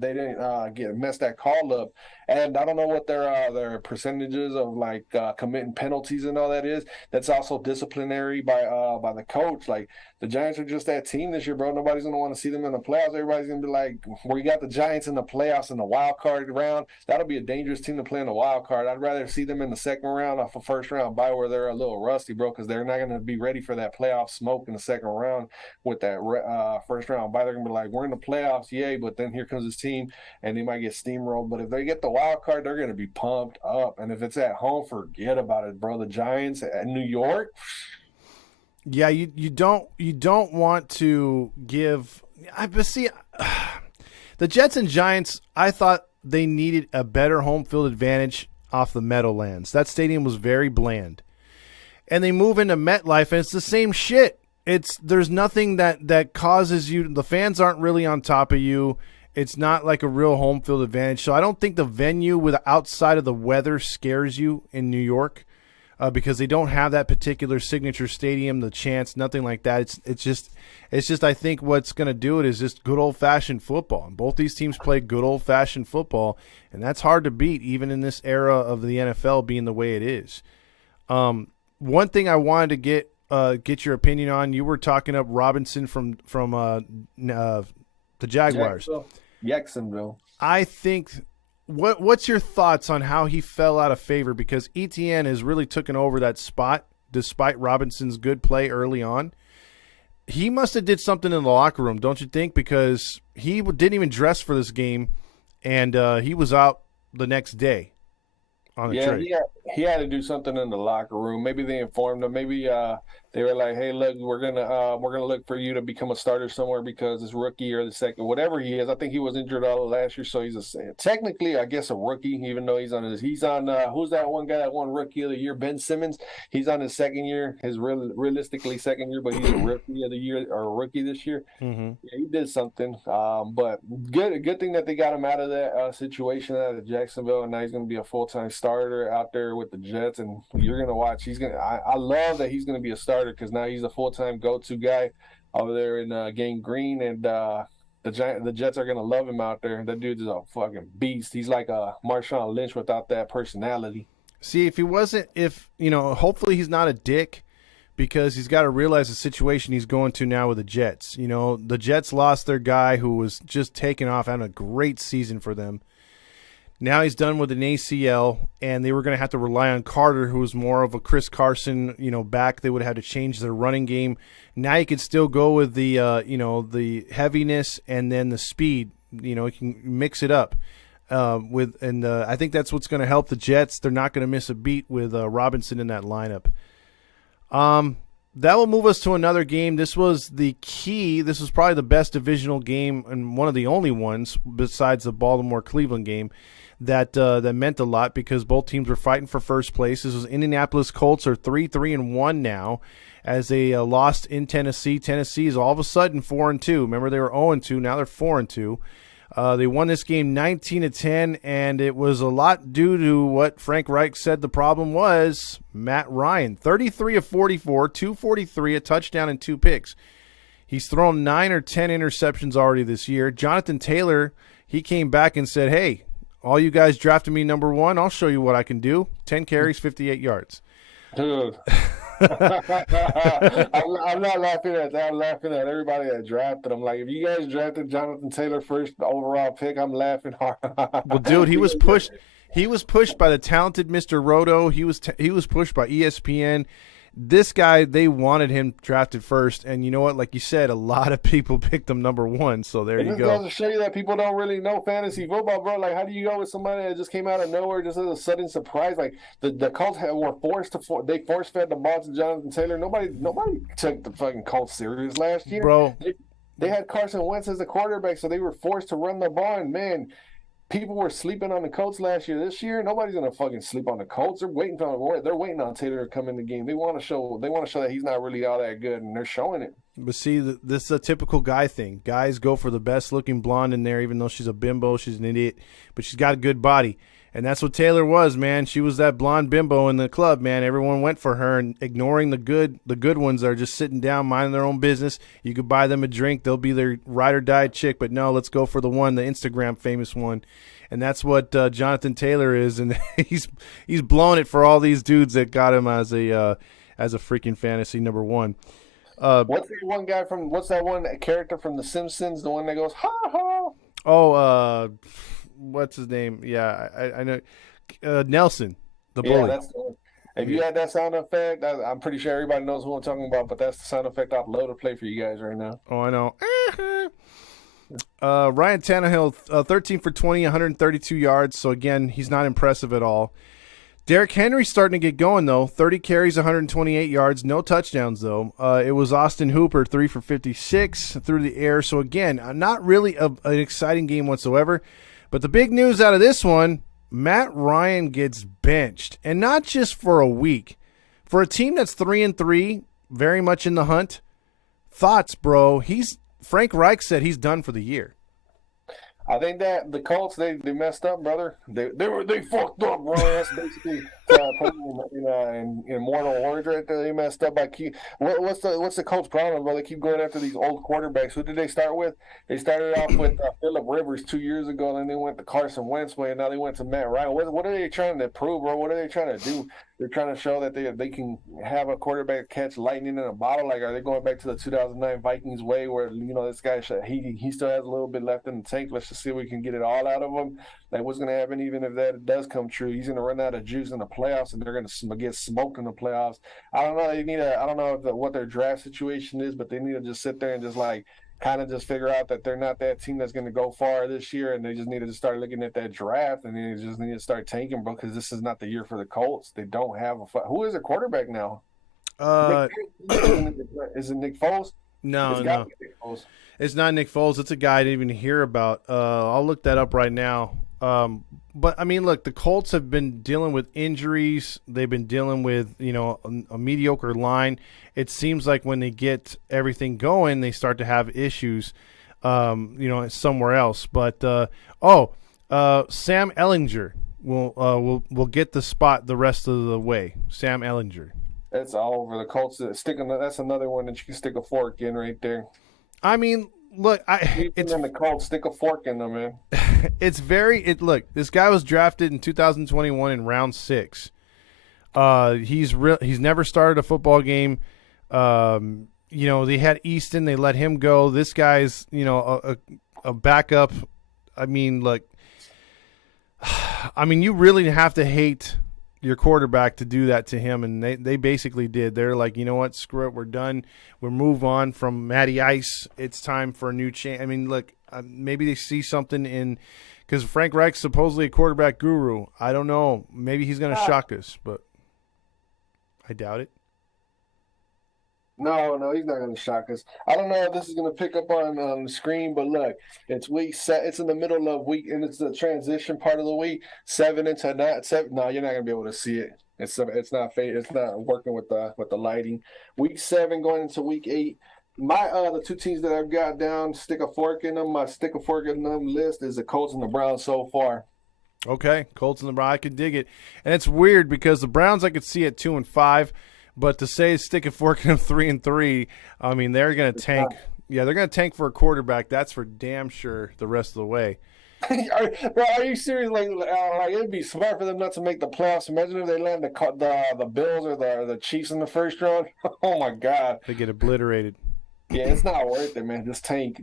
they didn't mess that call up. And I don't know what their percentages of like committing penalties and all that is. That's also disciplinary by the coach. Like, the Giants are just that team this year, bro. Nobody's gonna want to see them in the playoffs. Everybody's gonna be like, we got the Giants in the playoffs in the wild card round. That'll be a dangerous team to play in the wild card. I'd rather see them in the second round off a first round bye where they're a little rusty, bro, because they're not gonna be ready for that playoff smoke in the second round with that first round bye. They're gonna be like, we're in the playoffs, yay, but then here comes this team and they might get steamrolled. But if they get the wild card, they're gonna be pumped up. And if it's at home, forget about it, bro. The Giants at New York. Yeah, you don't want to give. But see, the Jets and Giants, I thought they needed a better home field advantage off the Meadowlands. That stadium was very bland, and they move into MetLife, and it's the same shit. There's nothing that causes you. The fans aren't really on top of you. It's not like a real home field advantage. So I don't think the venue with outside of the weather scares you in New York. Because they don't have that particular signature stadium, the chance, nothing like that. It's just I think what's going to do it is just good old-fashioned football. And both these teams play good old-fashioned football, and that's hard to beat even in this era of the NFL being the way it is. One thing I wanted to get your opinion on, you were talking up Robinson from the Jaguars. Jacksonville. I think – What's your thoughts on how he fell out of favor? Because ETN has really taken over that spot despite Robinson's good play early on. He must have did something in the locker room, don't you think? Because he didn't even dress for this game, and he was out the next day on the trade. Yeah, he had to do something in the locker room. Maybe they informed him. Maybe they were like, "Hey, look, we're gonna look for you to become a starter somewhere because this rookie or the second, whatever he is. I think he was injured all of last year, so technically, I guess, a rookie, even though he's on who's that one guy that won Rookie of the Year, Ben Simmons. He's on his second year, his realistically second year, but he's a Rookie of the Year or a rookie this year. Mm-hmm. Yeah, he did something. But good thing that they got him out of that situation out of Jacksonville, and now he's going to be a full-time starter out there with the Jets. And you're going to watch. I love that he's going to be a starter because now he's a full-time go-to guy over there in Gang Green, and the Jets are going to love him out there. That dude's a fucking beast. He's like a Marshawn Lynch without that personality. See, if hopefully he's not a dick, because he's got to realize the situation he's going to now with the Jets. You know, the Jets lost their guy who was just taking off, having a great season for them. Now he's done with an ACL, and they were going to have to rely on Carter, who was more of a Chris Carson, back. They would have had to change their running game. Now you could still go with the, the heaviness and then the speed. You can mix it up. I think that's what's going to help the Jets. They're not going to miss a beat with Robinson in that lineup. That will move us to another game. This was the key. This was probably the best divisional game and one of the only ones besides the Baltimore-Cleveland game that meant a lot because both teams were fighting for first place. This was Indianapolis Colts are 3-1 now as they lost in Tennessee. Tennessee is all of a sudden 4-2. Remember, they were 0-2. Now they're 4-2. They won this game 19-10, and it was a lot due to what Frank Reich said the problem was. Matt Ryan, 33 of 44, 243, a touchdown and 2 picks. He's thrown 9 or 10 interceptions already this year. Jonathan Taylor, he came back and said, hey, all you guys drafted me number 1. I'll show you what I can do. 10 carries, 58 yards. Dude. I'm not laughing at that. I'm laughing at everybody that drafted him. Like, if you guys drafted Jonathan Taylor first overall pick, I'm laughing hard. Well, dude, he was pushed. He was pushed by the talented Mr. Roto. He was pushed by ESPN. This guy, they wanted him drafted first, and you know what? Like you said, a lot of people picked him number 1. So there you go. This goes to show you that people don't really know fantasy football, bro. Like, how do you go with somebody that just came out of nowhere, just as a sudden surprise? Like the Colts were they force fed the ball to Jonathan Taylor. Nobody took the fucking Colts serious last year, bro. They had Carson Wentz as the quarterback, so they were forced to run the ball. And man, people were sleeping on the Colts last year. This year, nobody's gonna fucking sleep on the Colts. They're waiting on Taylor to come in the game. They want to show that he's not really all that good, and they're showing it. But see, this is a typical guy thing. Guys go for the best looking blonde in there, even though she's a bimbo, she's an idiot, but she's got a good body. And that's what Taylor was, man. She was that blonde bimbo in the club, man. Everyone went for her, and ignoring the good ones that are just sitting down, minding their own business. You could buy them a drink. They'll be their ride or die chick. But no, let's go for the Instagram famous one. And that's what Jonathan Taylor is. And he's blowing it for all these dudes that got him as a freaking fantasy number 1. What's that one character from The Simpsons? The one that goes, ha ha. Oh, what's his name? Yeah, I know. Nelson, the bully. Yeah, that's the one. If you had that sound effect, I'm pretty sure everybody knows who I'm talking about, but that's the sound effect I'd love to play for you guys right now. Oh, I know. Ryan Tannehill, 13 for 20, 132 yards. So, again, he's not impressive at all. Derrick Henry's starting to get going, though. 30 carries, 128 yards. No touchdowns, though. It was Austin Hooper, 3 for 56 through the air. So, again, not really an exciting game whatsoever. But the big news out of this one, Matt Ryan gets benched. And not just for a week. For a team that's 3-3, very much in the hunt, thoughts, bro. Frank Reich said he's done for the year. I think that the Colts they messed up, brother. They fucked up, bro. That's basically in mortal words right there. They messed up by what's the Colts' problem, bro? They keep going after these old quarterbacks. Who did they start with? They started off with Phillip Rivers 2 years ago, and then they went to Carson Wentz way, and now they went to Matt Ryan. What are they trying to prove, bro? What are they trying to do? They're trying to show that they can have a quarterback catch lightning in a bottle. Like, are they going back to the 2009 Vikings way, where this guy he still has a little bit left in the tank? Let's just see if we can get it all out of him. Like, what's going to happen even if that does come true? He's going to run out of juice in the playoffs, and they're going to get smoked in the playoffs. I don't know. I don't know what their draft situation is, but they need to just sit there and just kind of just figure out that they're not that team that's going to go far this year, and they just need to just start looking at that draft, and they just need to start tanking, bro, because this is not the year for the Colts. They don't have who is a quarterback now? Nick, Uh, is it Nick Foles? It's no, got to no, be Nick Foles. it's not Nick Foles. It's a guy I didn't even hear about. I'll look that up right now. But I mean, look, the Colts have been dealing with injuries. They've been dealing with a mediocre line. It seems like when they get everything going, they start to have issues. Somewhere else. But Sam Ellinger will get the spot the rest of the way. Sam Ellinger. It's all over the Colts. That's another one that you can stick a fork in right there. I mean, look, Even in the Colts, stick a fork in them, man. look, this guy was drafted in 2021 in round 6. He's never started a football game. They had Easton, they let him go. This guy's, a backup. I mean, look, you really have to hate your quarterback to do that to him, and they basically did. They're like, you know what, screw it, we're done. We'll move on from Matty Ice. It's time for a new change. I mean, look, maybe they see something in because Frank Reich's supposedly a quarterback guru. I don't know. Maybe he's going to shock us, but I doubt it. No, he's not going to shock us. I don't know if this is going to pick up on the screen, but look, it's week set. It's in the middle of week, and it's the transition part of the week. 7 into 9. 7. No, you're not going to be able to see it. It's not It's not working with the lighting. Week 7 going into week 8. My the two teams that I've got down, stick a fork in them. My stick a fork in them list is the Colts and the Browns so far. Okay, Colts and the Browns, I could dig it, and it's weird because the Browns I could see at 2-5. But to say stick a fork in them 3-3, I mean they're going to tank. Yeah, they're going to tank for a quarterback. That's for damn sure. The rest of the way. Are you serious? Like it'd be smart for them not to make the playoffs. Imagine if they land the Bills or the Chiefs in the first round. Oh my God, they get obliterated. Yeah, it's not worth it, man. Just tank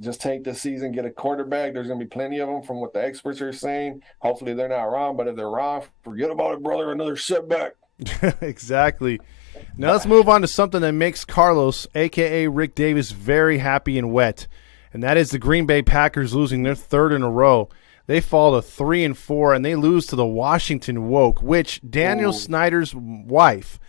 this season. Get a quarterback. There's going to be plenty of them from what the experts are saying. Hopefully they're not wrong. But if they're wrong, forget about it, brother. Another setback. Exactly. Now let's move on to something that makes Carlos, a.k.a. Rick Davis, very happy and wet, and that is the Green Bay Packers losing their 3rd in a row. They fall to 3-4, and they lose to the Washington Woke, which Daniel Snyder's wife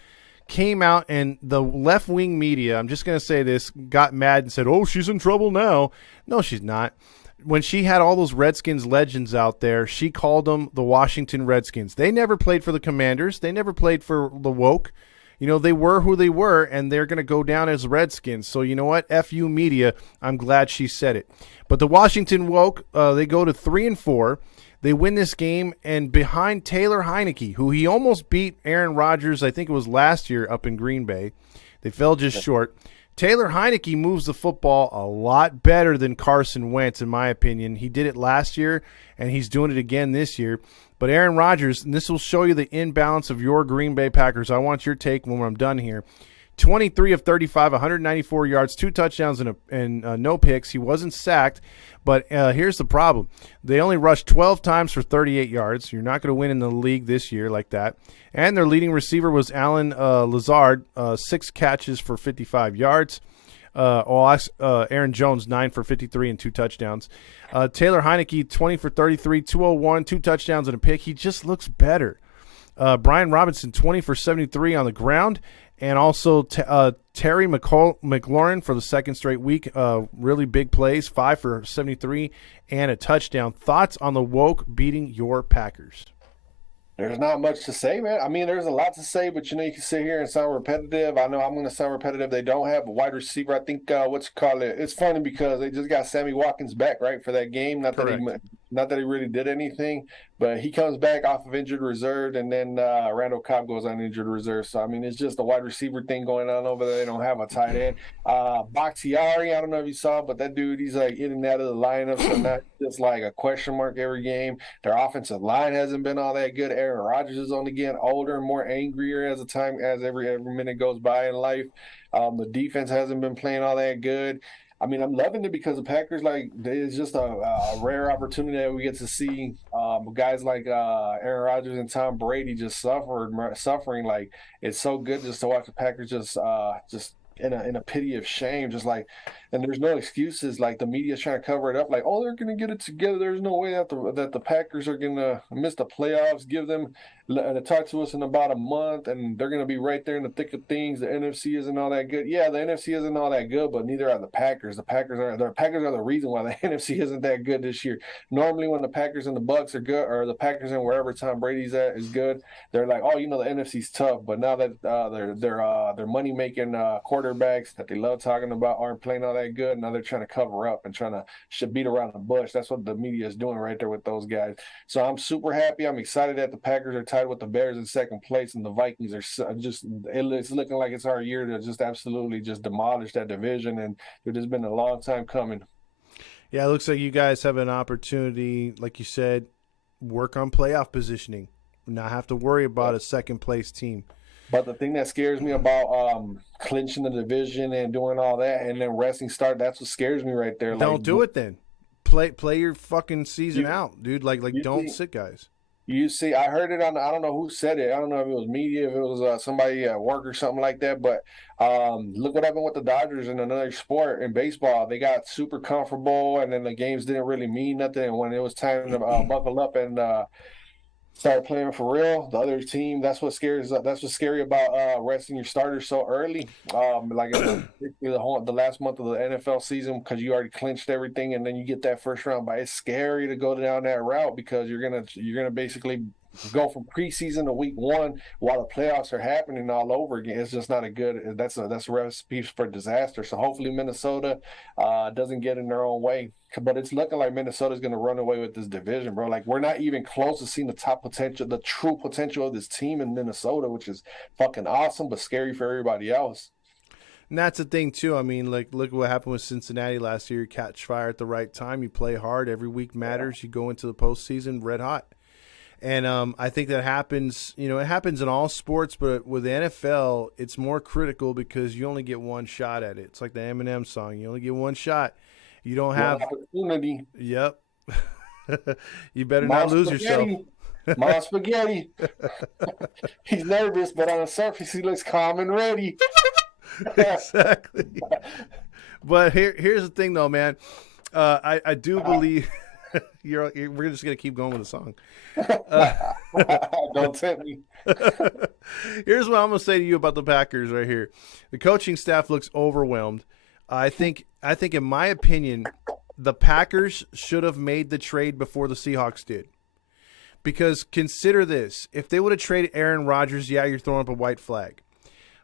came out, and the left-wing media, I'm just going to say this, got mad and said, oh, she's in trouble now. No, she's not. When she had all those Redskins legends out there, she called them the Washington Redskins. They never played for the Commanders. They never played for the Woke. They were who they were, and they're going to go down as Redskins. So you know what? F you media. I'm glad she said it. But the Washington Woke, they go to 3-4. They win this game, and behind Taylor Heineke, who he almost beat Aaron Rodgers, I think it was last year up in Green Bay. They fell just short. Taylor Heineke moves the football a lot better than Carson Wentz, in my opinion. He did it last year, and he's doing it again this year. But Aaron Rodgers, and this will show you the imbalance of your Green Bay Packers. I want your take when I'm done here. 23 of 35, 194 yards, 2 touchdowns, and no picks. He wasn't sacked, but here's the problem. They only rushed 12 times for 38 yards. You're not going to win in the league this year like that. And their leading receiver was Alan Lazard, 6 catches for 55 yards. Aaron Jones, 9 for 53 and 2 touchdowns. Taylor Heineke, 20 for 33, 201, 2 touchdowns and a pick. He just looks better. Brian Robinson, 20 for 73 on the ground. And also Terry McLaurin for the second straight week. Really big plays, 5 for 73 and a touchdown. Thoughts on the Woke beating your Packers? There's not much to say, man. I mean, there's a lot to say, but you can sit here and sound repetitive. I know I'm going to sound repetitive. They don't have a wide receiver. I think it's funny because they just got Sammy Watkins back, right, for that game. Not that he really did anything, but he comes back off of injured reserve, and then Randall Cobb goes on injured reserve. So I mean, it's just a wide receiver thing going on over there. They don't have a tight end. Bakhtiari, I don't know if you saw, but that dude, he's like in and out of the lineup, so not just like a question mark every game. Their offensive line hasn't been all that good. Aaron Rodgers is only getting older and more angrier as every minute goes by in life. The defense hasn't been playing all that good. I mean, I'm loving it because the Packers, it's just a rare opportunity that we get to see guys like Aaron Rodgers and Tom Brady just suffering. Like, it's so good just to watch the Packers just in a pity of shame, and there's no excuses. Like, the media's trying to cover it up, like, oh, they're going to get it together. There's no way that the Packers are going to miss the playoffs. Give them talk to us in about a month, and they're going to be right there in the thick of things. The NFC isn't all that good. Yeah, the NFC isn't all that good, but neither are the Packers. The Packers are the reason why the NFC isn't that good this year. Normally, when the Packers and the Bucks are good, or the Packers and wherever Tom Brady's at is good, they're like, oh, the NFC's tough. But now that their money making quarterbacks that they love talking about aren't playing all that good, now they're trying to cover up and trying to should beat around the bush. That's what the media is doing right there with those guys. So I'm super happy. I'm excited that the Packers are tied with the Bears in second place, and the Vikings are just. It's looking like it's our year to just absolutely just demolish that division, and it has been a long time coming. Yeah, it looks like you guys have an opportunity, like you said, work on playoff positioning, not have to worry about a second place team. But the thing that scares me about clinching the division and doing all that and then resting start, that's what scares me right there. Don't do it then. Play your fucking season out, dude. Like don't sit guys. You see, I heard it on, I don't know who said it. I don't know if it was media, if it was somebody at work or something like that. But look what happened with the Dodgers in another sport, in baseball. They got super comfortable, and then the games didn't really mean nothing. And when it was time to buckle up and start playing for real, the other team, that's what's scary about resting your starters so early. Like the last month of the NFL season, because you already clinched everything, and then you get that first round. But it's scary to go down that route because you're gonna basically go from preseason to week one while the playoffs are happening all over again. It's just not a good. That's a recipe for disaster. So hopefully Minnesota doesn't get in their own way. But it's looking like Minnesota's going to run away with this division, bro. Like, we're not even close to seeing the top potential, the true potential of this team in Minnesota, which is fucking awesome, but scary for everybody else. And that's the thing, too. I mean, like, look what happened with Cincinnati last year. You catch fire at the right time. You play hard. Every week matters. You go into the postseason red hot. And I think that happens, it happens in all sports, but with the NFL, it's more critical because you only get one shot at it. It's like the Eminem song. You only get one shot. You don't have opportunity. Yep. You better not lose yourself. Mom spaghetti. He's nervous, but on the surface, he looks calm and ready. Exactly. But here's the thing, though, man. I do believe we're just gonna keep going with the song. Don't tempt me. Here's what I'm gonna say to you about the Packers right here. The coaching staff looks overwhelmed. I think in my opinion, the Packers should have made the trade before the Seahawks did. Because consider this. If they would have traded Aaron Rodgers, yeah, you're throwing up a white flag.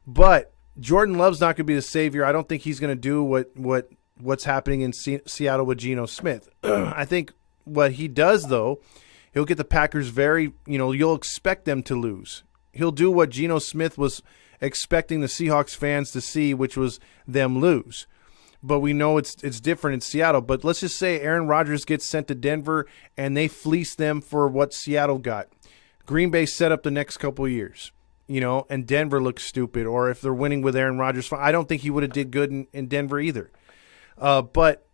But Jordan Love's not going to be the savior. I don't think he's going to do what's happening in Seattle with Geno Smith. I think what he does, though, he'll get the Packers you'll expect them to lose. He'll do what Geno Smith was expecting the Seahawks fans to see, which was them lose. But we know it's different in Seattle. But let's just say Aaron Rodgers gets sent to Denver and they fleece them for what Seattle got. Green Bay set up the next couple of years, and Denver looks stupid. Or if they're winning with Aaron Rodgers, I don't think he would have did good in Denver either. But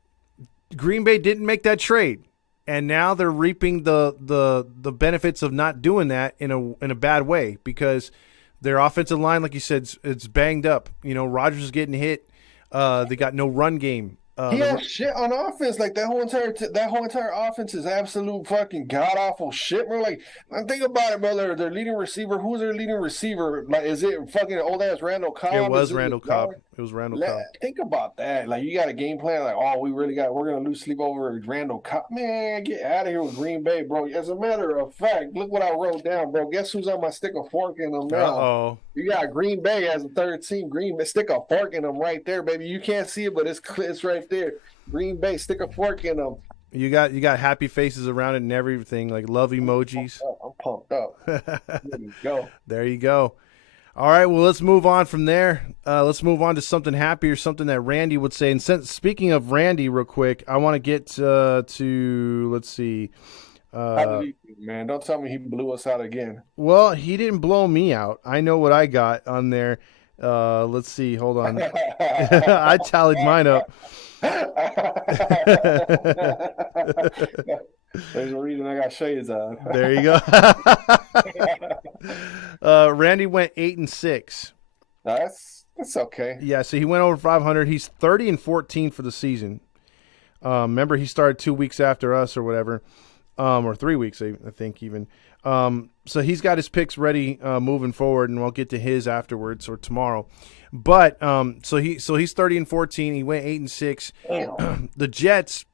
Green Bay didn't make that trade. And now they're reaping the benefits of not doing that in a bad way because their offensive line, like you said, it's banged up. Rodgers is getting hit. They got no run game. He has shit on offense. Like that whole entire offense is absolute fucking god awful shit, bro. Like, think about it, bro. Their leading receiver. Who's their leading receiver? Like, is it fucking old ass Randall Cobb? It was Randall Cobb. It was Randall Cobb. Think about that. Like, you got a game plan. Like, oh, we're gonna lose sleep over Randall Cobb. Man, get out of here with Green Bay, bro. As a matter of fact, look what I wrote down, bro. Guess who's on my stick of fork in them now? Uh-oh. You got Green Bay as a third team. Green Bay, stick a fork in them right there, baby. You can't see it, but it's right there. Green Bay, stick a fork in them. You got happy faces around it and everything, like love emojis. I'm pumped up. There you go. There you go. All right, well, let's move on from there. Let's move on to something happier, something that Randy would say. And speaking of Randy, real quick, I want to get to let's see. How did he, man? Don't tell me he blew us out again. Well, he didn't blow me out. I know what I got on there. Let's see. Hold on. I tallied mine up. There's a reason I got shades on. There you go. Randy went 8-6. That's okay. Yeah, so he went over 500. He's 30-14 for the season. Remember, he started 2 weeks after us or whatever. or 3 weeks, I think even. So he's got his picks ready moving forward, and we'll get to his afterwards or tomorrow. But so he's 30-14. He went 8-6. The Jets.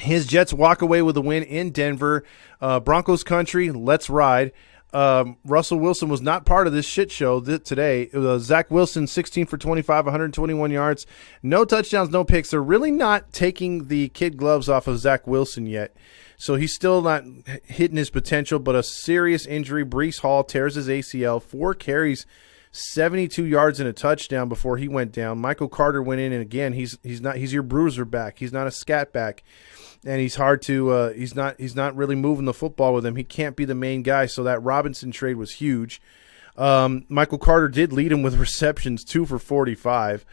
His Jets walk away with a win in Denver. Broncos country, let's ride. Russell Wilson was not part of this shit show today. It was Zach Wilson, 16 for 25, 121 yards. No touchdowns, no picks. They're really not taking the kid gloves off of Zach Wilson yet. So he's still not hitting his potential, but a serious injury. Breece Hall tears his ACL. 4 carries, 72 yards and a touchdown before he went down. Michael Carter went in, and again, he's your bruiser back. He's not a scat back. And he's hard to he's not really moving the football with him. He can't be the main guy, so that Robinson trade was huge. Michael Carter did lead him with receptions, 2 for 45.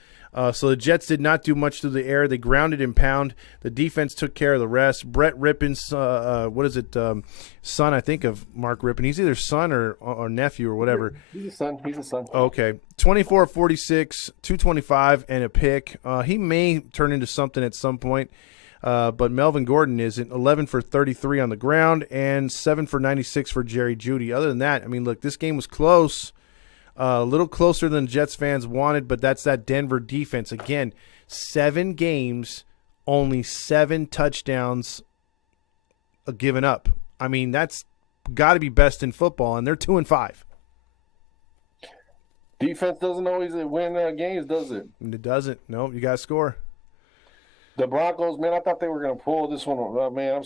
So the Jets did not do much through the air. They grounded and pound. The defense took care of the rest. Brett Rippon's son, I think, of Mark Rippon. He's either son or nephew or whatever. He's a son. Okay. 24-46, 225, and a pick. He may turn into something at some point. But Melvin Gordon isn't. 11 for 33 on the ground and 7 for 96 for Jerry Jeudy. Other than that, I mean, look, this game was close, a little closer than Jets fans wanted, but that's that Denver defense. Again, 7 games, only 7 touchdowns given up. I mean, that's got to be best in football, and they're 2-5. Defense doesn't always win games, does it? It doesn't. No, you got to score. The Broncos, man, I thought they were going to pull this one. Man,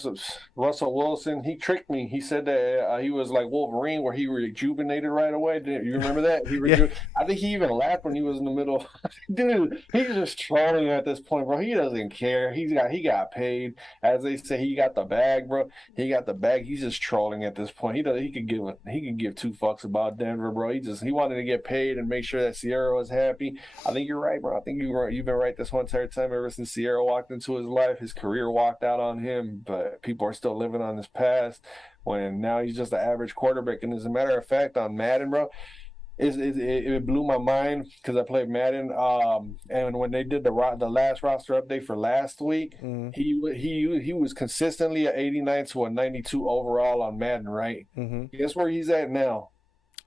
Russell Wilson, he tricked me. He said that he was like Wolverine, where he rejuvenated right away. You remember that? Yeah. I think he even laughed when he was in the middle. Dude, he's just trolling at this point, bro. He doesn't care. He got paid. As they say, he got the bag, bro. He got the bag. He's just trolling at this point. He could give 2 fucks about Denver, bro. He wanted to get paid and make sure that Sierra was happy. I think you're right, bro. I think you've been right this whole entire time ever since Sierra walked into his life. His career walked out on him, but people are still living on his past when now he's just an average quarterback. And as a matter of fact, on Madden, bro, it blew my mind because I played Madden. And when they did the last roster update for last week, he was consistently an 89 to a 92 overall on Madden, right? Guess where he's at now?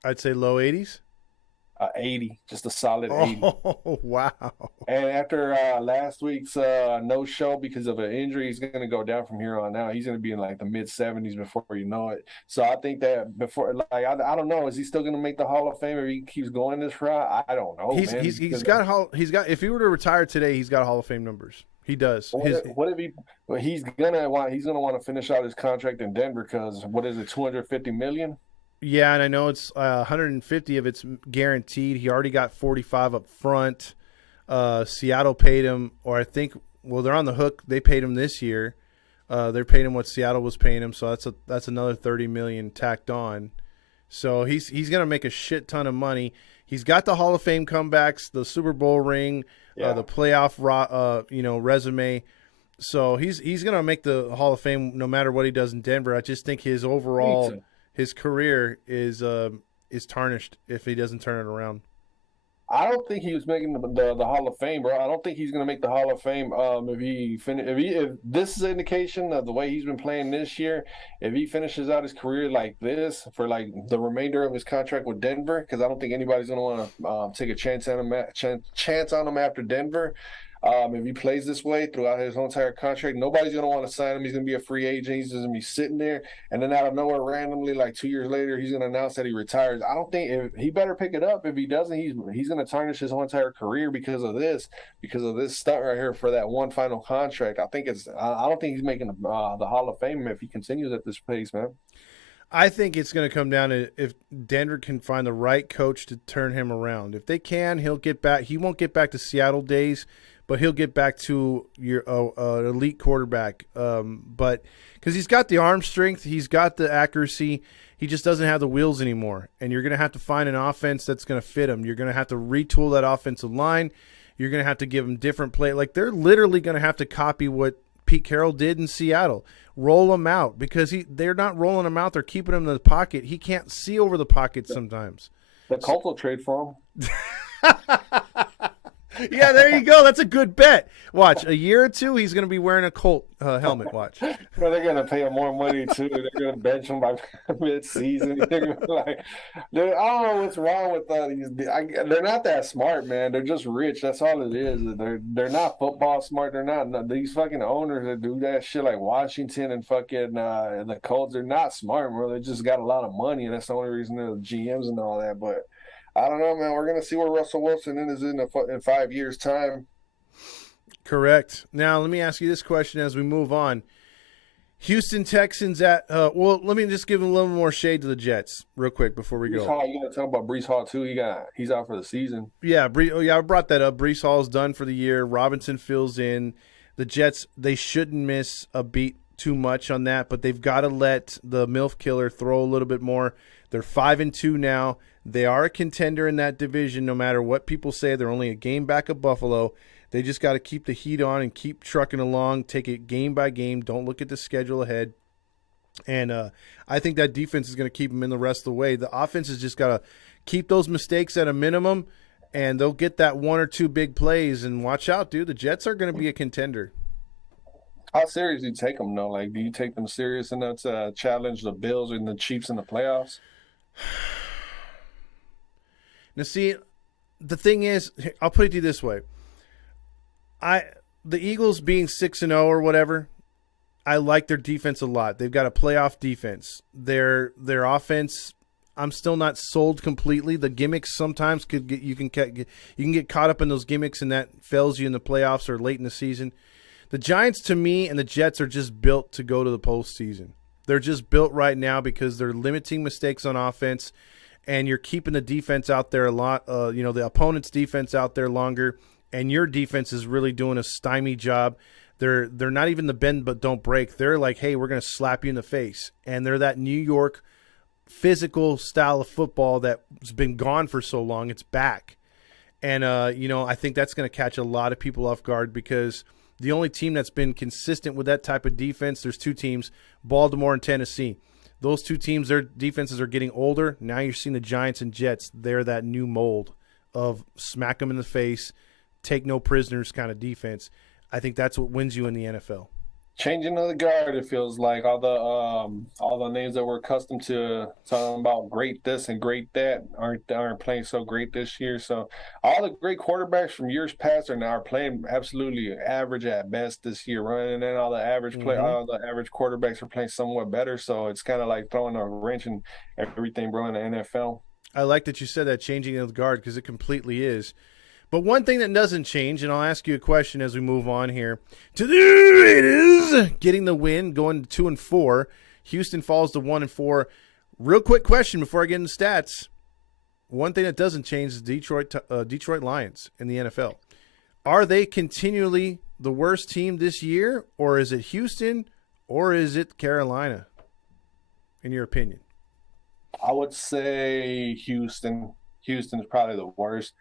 I'd say low 80s. 80, just a solid 80. Oh, wow. And after last week's no-show because of an injury, he's going to go down from here on out. He's going to be in like the mid-70s before you know it. So I think that before, like, I don't know, is he still going to make the Hall of Fame if he keeps going this route? I don't know, man. He's got if he were to retire today, he's got Hall of Fame numbers. He does. What if he? Well, he's gonna want to finish out his contract in Denver because what is it, $250 million? Yeah, and I know it's 150 of it's guaranteed. He already got 45 up front. Seattle paid him, or I think, well, they're on the hook. They paid him this year. They're paying him what Seattle was paying him, so that's another $30 million tacked on. So he's gonna make a shit ton of money. He's got the Hall of Fame comebacks, the Super Bowl ring, the playoff resume. So he's gonna make the Hall of Fame no matter what he does in Denver. I just think his overall. His career is tarnished if he doesn't turn it around. I don't think he was making the Hall of Fame, bro. I don't think he's going to make the Hall of Fame if this is an indication of the way he's been playing this year. If he finishes out his career like this for like the remainder of his contract with Denver, because I don't think anybody's going to want to take a chance on him after Denver. If he plays this way throughout his whole entire contract, nobody's going to want to sign him. He's going to be a free agent. He's just going to be sitting there. And then out of nowhere, randomly, like 2 years later, he's going to announce that he retires. I don't think he better pick it up. If he doesn't, he's going to tarnish his whole entire career because of this stunt right here for that one final contract. I don't think he's making the Hall of Fame if he continues at this pace, man. I think it's going to come down to if Denver can find the right coach to turn him around. If they can, he'll get back. He won't get back to Seattle days, but he'll get back to your elite quarterback. But because he's got the arm strength, he's got the accuracy, he just doesn't have the wheels anymore. And you're going to have to find an offense that's going to fit him. You're going to have to retool that offensive line. You're going to have to give him different play. Like they're literally going to have to copy what Pete Carroll did in Seattle. Roll him out because they're not rolling him out. They're keeping him in the pocket. He can't see over the pocket sometimes. The Colts will trade for him. Yeah, there you go. That's a good bet. Watch, a year or two, he's going to be wearing a Colt helmet. Watch. Bro, they're gonna pay him more money too. They're gonna bench him by mid-season. They're gonna like, I don't know what's wrong with they're not that smart, man. They're just rich. That's all it is. They're not football smart. They're not these fucking owners that do that shit like Washington and fucking the Colts. They're not smart, bro. They just got a lot of money, and that's the only reason they're the GMs and all that. But I don't know, man. We're gonna see where Russell Wilson is in 5 years' time. Correct. Now, let me ask you this question as we move on. Houston Texans at well, let me just give a little more shade to the Jets real quick before we go. You gotta talk about Brees Hall too. He's out for the season. Yeah, I brought that up. Brees Hall's done for the year. Robinson fills in. The Jets, they shouldn't miss a beat too much on that, but they've got to let the MILF killer throw a little bit more. They're 5-2 now. They are a contender in that division no matter what people say. They're only a game back of Buffalo. They just got to keep the heat on and keep trucking along, take it game by game. Don't look at the schedule ahead. And I think that defense is going to keep them in the rest of the way. The offense has just got to keep those mistakes at a minimum, and they'll get that one or two big plays. And watch out, dude. The Jets are going to be a contender. How serious do you take them, though? Like, do you take them serious enough to challenge the Bills and the Chiefs in the playoffs? Now, see, the thing is, I'll put it to you this way. The Eagles being 6-0 or whatever, I like their defense a lot. They've got a playoff defense. Their offense, I'm still not sold completely. The gimmicks sometimes you can get caught up in those gimmicks, and that fails you in the playoffs or late in the season. The Giants, to me, and the Jets are just built to go to the postseason. They're just built right now because they're limiting mistakes on offense, and you're keeping the defense out there a lot. The opponent's defense out there longer. And your defense is really doing a stymie job. They're not even the bend but don't break. They're like, hey, we're going to slap you in the face. And they're that New York physical style of football that's been gone for so long. It's back. And, I think that's going to catch a lot of people off guard because the only team that's been consistent with that type of defense, there's two teams, Baltimore and Tennessee. Those two teams, their defenses are getting older. Now you're seeing the Giants and Jets. They're that new mold of smack them in the face, take no prisoners kind of defense. I think that's what wins you in the NFL. Changing of the guard, it feels like all the names that we're accustomed to talking about great this and great that aren't playing so great this year. So all the great quarterbacks from years past are playing absolutely average at best this year, right? And then all the average quarterbacks are playing somewhat better. So it's kind of like throwing a wrench in everything, bro, in the NFL. I like that you said that, changing of the guard, because it completely is. But one thing that doesn't change, and I'll ask you a question as we move on here, to the Raiders getting the win, going to 2-4. Houston falls to 1-4. Real quick question before I get into stats. One thing that doesn't change is Detroit Lions in the NFL. Are they continually the worst team this year, or is it Houston, or is it Carolina, in your opinion? I would say Houston. Houston is probably the worst.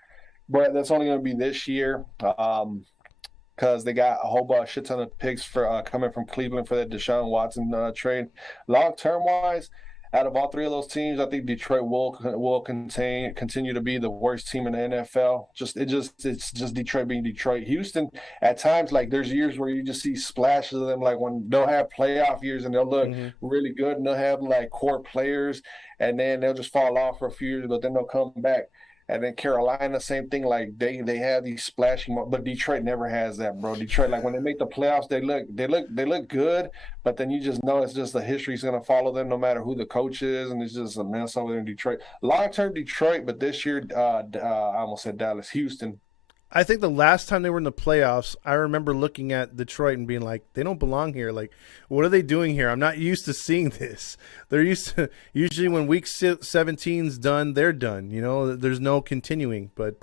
But that's only going to be this year because they got a whole shit ton of picks for coming from Cleveland for that Deshaun Watson trade. Long-term wise, out of all three of those teams, I think Detroit will continue to be the worst team in the NFL. It's just Detroit being Detroit. Houston, at times, like there's years where you just see splashes of them, like when they'll have playoff years and they'll look really good and they'll have like core players, and then they'll just fall off for a few years, but then they'll come back. And then Carolina, same thing. Like they have these splashing, but Detroit never has that, bro. Detroit, like when they make the playoffs, they look good, but then you just know it's just the history's gonna follow them no matter who the coach is, and it's just a mess over there in Detroit. Long-term Detroit, but this year, I almost said Dallas, Houston. I think the last time they were in the playoffs, I remember looking at Detroit and being like, they don't belong here. Like, what are they doing here? I'm not used to seeing this. They're used to, usually when week 17's done, they're done. There's no continuing. But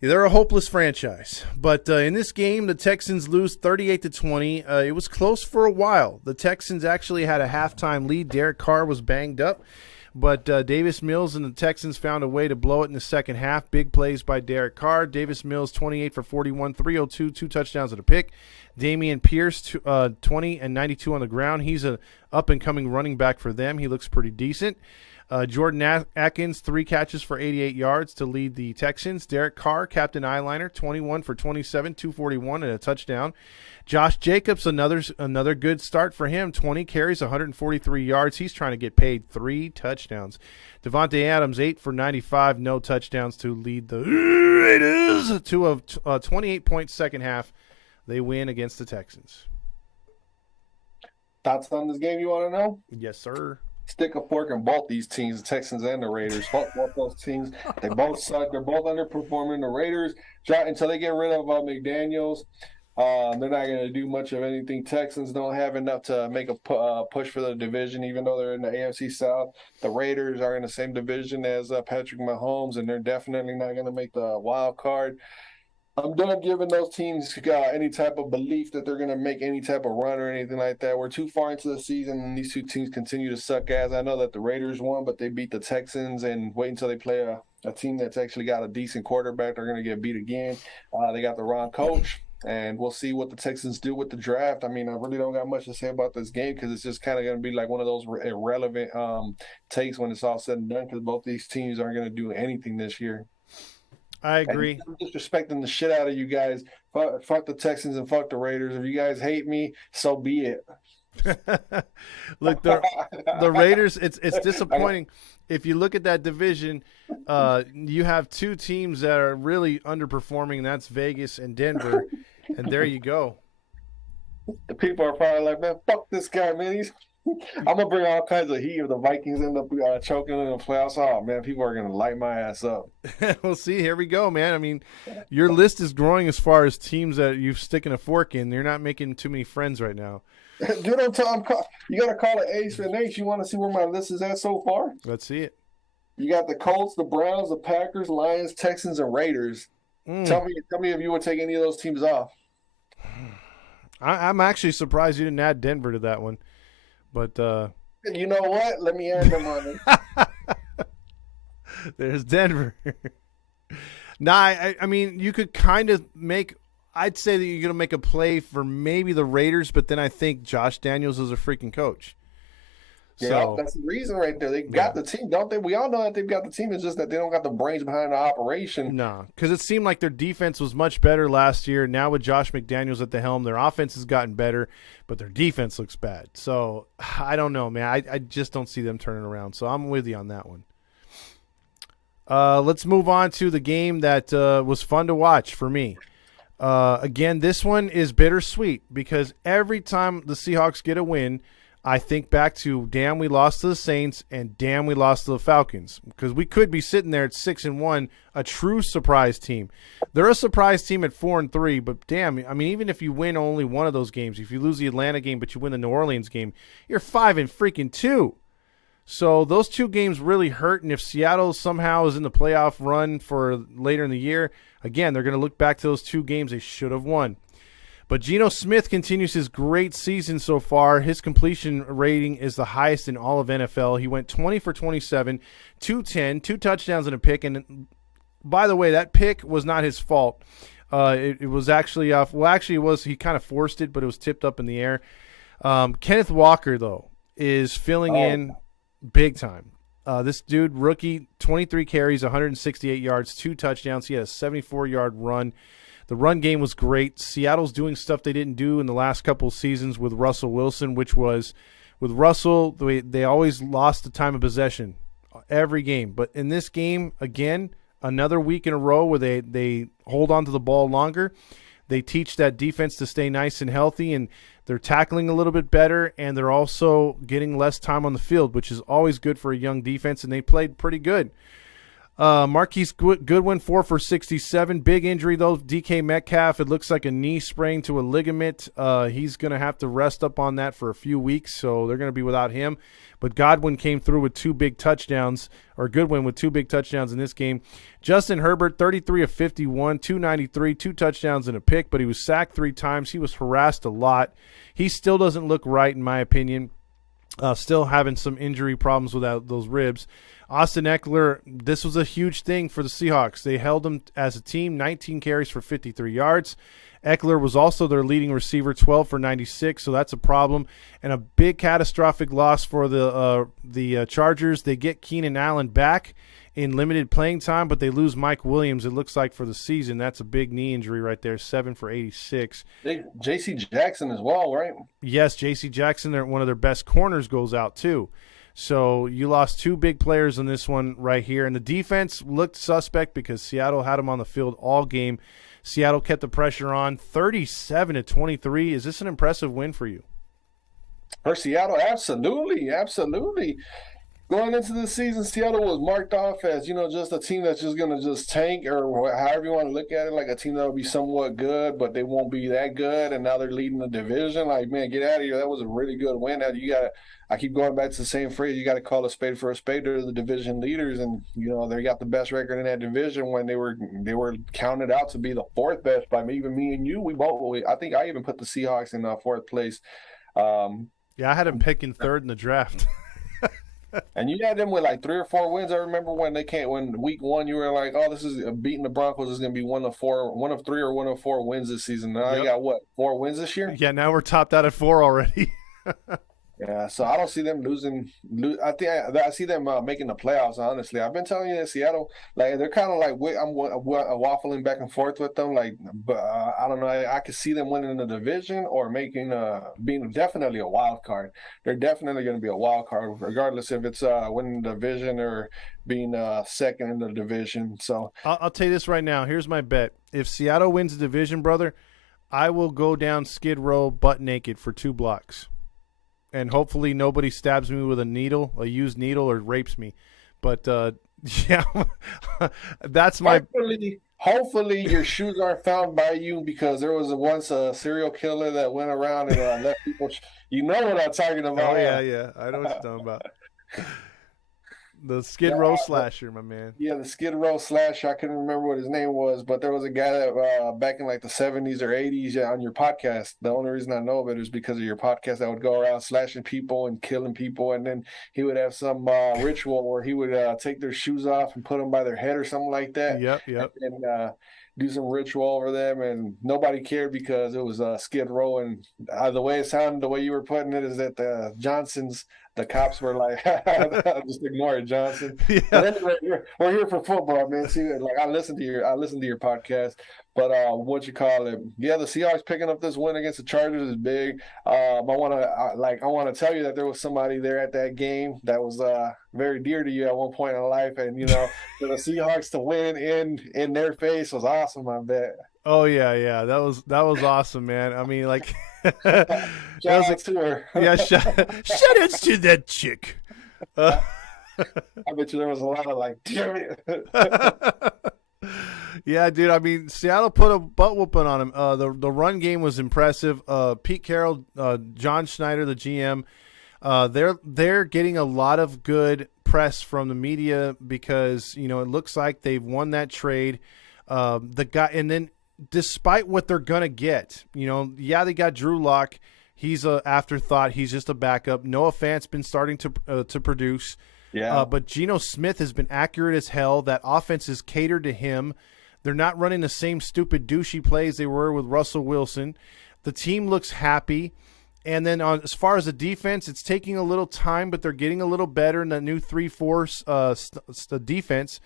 they're a hopeless franchise. But in this game, the Texans lose 38-20. It was close for a while. The Texans actually had a halftime lead. Derek Carr was banged up. But Davis Mills and the Texans found a way to blow it in the second half. Big plays by Derek Carr. Davis Mills, 28 for 41, 302, 2 touchdowns and a pick. Damian Pierce, 20 and 92 on the ground. He's an up-and-coming running back for them. He looks pretty decent. Jordan Atkins, 3 catches for 88 yards to lead the Texans. Derek Carr, Captain Eyeliner, 21 for 27, 241 and a touchdown. Josh Jacobs, another good start for him. 20 carries, 143 yards. He's trying to get paid. 3 touchdowns. Devontae Adams, 8 for 95, no touchdowns to lead the Raiders to a 28-point second half. They win against the Texans. Thoughts on this game you want to know? Yes, sir. Stick a fork in both these teams, the Texans and the Raiders. Fuck both those teams. They both suck. They're both underperforming. The Raiders, until they get rid of McDaniels, they're not going to do much of anything. Texans don't have enough to make a push for the division, even though they're in the AFC South. The Raiders are in the same division as Patrick Mahomes, and they're definitely not going to make the wild card. I'm done giving those teams any type of belief that they're going to make any type of run or anything like that. We're too far into the season, and these two teams continue to suck ass. I know that the Raiders won, but they beat the Texans, and wait until they play a team that's actually got a decent quarterback. They're going to get beat again. They got the wrong coach. And we'll see what the Texans do with the draft. I mean, I really don't got much to say about this game because it's just kind of going to be like one of those irrelevant takes when it's all said and done because both these teams aren't going to do anything this year. I agree. I'm disrespecting the shit out of you guys. Fuck the Texans and fuck the Raiders. If you guys hate me, so be it. Look, the Raiders, it's disappointing. If you look at that division, you have 2 teams that are really underperforming, and that's Vegas and Denver. And there you go. The people are probably like, man, fuck this guy, man. I'm going to bring all kinds of heat if the Vikings end up choking in the playoffs. Oh, man, people are going to light my ass up. We'll see. Here we go, man. I mean, your list is growing as far as teams that you're sticking a fork in. You're not making too many friends right now. Dude, you got to call it A's for an H. You want to see where my list is at so far? Let's see it. You got the Colts, the Browns, the Packers, Lions, Texans, and Raiders. Tell me if you would take any of those teams off. I'm actually surprised you didn't add Denver to that one. But you know what? Let me add them on it. There's Denver. I mean, you could kind of make – I'd say that you're going to make a play for maybe the Raiders, but then I think Josh Daniels is a freaking coach. Yeah, so, that's the reason right there. They got the team, don't they? We all know that they've got the team. It's just that they don't got the brains behind the operation. No, because it seemed like their defense was much better last year. Now with Josh McDaniels at the helm, their offense has gotten better, but their defense looks bad. So I don't know, man. I just don't see them turning around. So I'm with you on that one. Let's move on to the game that was fun to watch for me. Again, this one is bittersweet because every time the Seahawks get a win, I think back to damn we lost to the Saints and damn we lost to the Falcons because we could be sitting there at 6-1, a true surprise team. They're a surprise team at 4-3, but damn, I mean even if you win only one of those games, if you lose the Atlanta game but you win the New Orleans game, you're 5-2. So those 2 games really hurt, and if Seattle somehow is in the playoff run for later in the year, again they're going to look back to those 2 games they should have won. But Geno Smith continues his great season so far. His completion rating is the highest in all of NFL. He went 20 for 27, 210, 2 touchdowns and a pick. And by the way, that pick was not his fault. It was actually it was. He kind of forced it, but it was tipped up in the air. Kenneth Walker, though, is filling in big time. This dude, rookie, 23 carries, 168 yards, 2 touchdowns. He had a 74-yard run. The run game was great. Seattle's doing stuff they didn't do in the last couple of seasons with Russell Wilson, which was with Russell, they always lost the time of possession every game. But in this game, again, another week in a row where they hold on to the ball longer. They teach that defense to stay nice and healthy, and they're tackling a little bit better, and they're also getting less time on the field, which is always good for a young defense, and they played pretty good. Marquise Goodwin, 4 for 67. Big injury, though. DK Metcalf, it looks like a knee sprain to a ligament. He's going to have to rest up on that for a few weeks, so they're going to be without him. But Godwin came through with 2 big touchdowns, or Goodwin with 2 big touchdowns in this game. Justin Herbert, 33 of 51, 293, 2 touchdowns and a pick, but he was sacked 3 times. He was harassed a lot. He still doesn't look right, in my opinion. Still having some injury problems without those ribs. Austin Eckler, this was a huge thing for the Seahawks. They held him as a team, 19 carries for 53 yards. Eckler was also their leading receiver, 12 for 96, so that's a problem. And a big catastrophic loss for the Chargers. They get Keenan Allen back in limited playing time, but they lose Mike Williams, it looks like, for the season. That's a big knee injury right there, 7 for 86. J.C. Jackson as well, right? Yes, J.C. Jackson, one of their best corners, goes out too. So you lost two big players in this one right here. And the defense looked suspect because Seattle had them on the field all game. Seattle kept the pressure on, 37-23. Is this an impressive win for you? For Seattle, absolutely, absolutely. Going into the season, Seattle was marked off as, just a team that's just going to just tank, or however you want to look at it, like a team that will be somewhat good, but they won't be that good, and now they're leading the division. Like, man, get out of here. That was a really good win. I keep going back to the same phrase, you got to call a spade for a spade. They're the division leaders, and, they got the best record in that division when they were counted out to be the fourth best by even me and you. I think I even put the Seahawks in fourth place. Yeah, I had them picking third in the draft. And you had them with like 3 or 4 wins. I remember when week 1, you were like, "Oh, this is beating the Broncos is going to be one of 3 or 1 of 4 wins this season." Now you got what, 4 wins this year? Yeah, now we're topped out at 4 already. Yeah, so I don't see them losing. I think I see them making the playoffs. Honestly, I've been telling you that Seattle, like they're kind of like I'm waffling back and forth with them. Like, but I don't know. I could see them winning the division or being definitely a wild card. They're definitely going to be a wild card, regardless if it's winning the division or being second in the division. So I'll tell you this right now. Here's my bet: if Seattle wins the division, brother, I will go down Skid Row butt naked for 2 blocks. And hopefully nobody stabs me with a used needle, or rapes me. But, yeah, that's my... Hopefully your shoes aren't found by you, because there was once a serial killer that went around and left people... You know what I'm talking about. Oh, yeah. I know what you're talking about. The Skid Row slasher, my man. Yeah, the Skid Row slasher. I couldn't remember what his name was, but there was a guy that back in like the 70s or 80s on your podcast. The only reason I know of it is because of your podcast, that would go around slashing people and killing people, and then he would have some ritual where he would take their shoes off and put them by their head or something like that. Yep. And do some ritual over them, and nobody cared because it was Skid Row. And the way it sounded, the way you were putting it, is that the Johnsons, the cops were like, just ignore it, Johnson. Yeah. But anyway, we're here for football, man. See, like I listened to your podcast, but yeah, the Seahawks picking up this win against the Chargers is big. I want to tell you that there was somebody there at that game that was very dear to you at one point in life, and for the Seahawks to win in their face was awesome, I bet. Oh yeah, that was awesome, man. I mean, like, shout out to her. Yeah, shout outs to that chick. I bet you there was a lot of like, damn it. Yeah, dude. I mean, Seattle put a butt whooping on him. The run game was impressive. Pete Carroll, John Schneider, the GM, they're getting a lot of good press from the media because it looks like they've won that trade. The guy, and then despite what they're gonna get, they got Drew Lock. He's an afterthought. He's just a backup. Noah Fant's been starting to produce. Yeah. But Geno Smith has been accurate as hell. That offense is catered to him. They're not running the same stupid douchey plays they were with Russell Wilson. The team looks happy. And then as far as the defense, it's taking a little time, but they're getting a little better in the new 3-4 defense.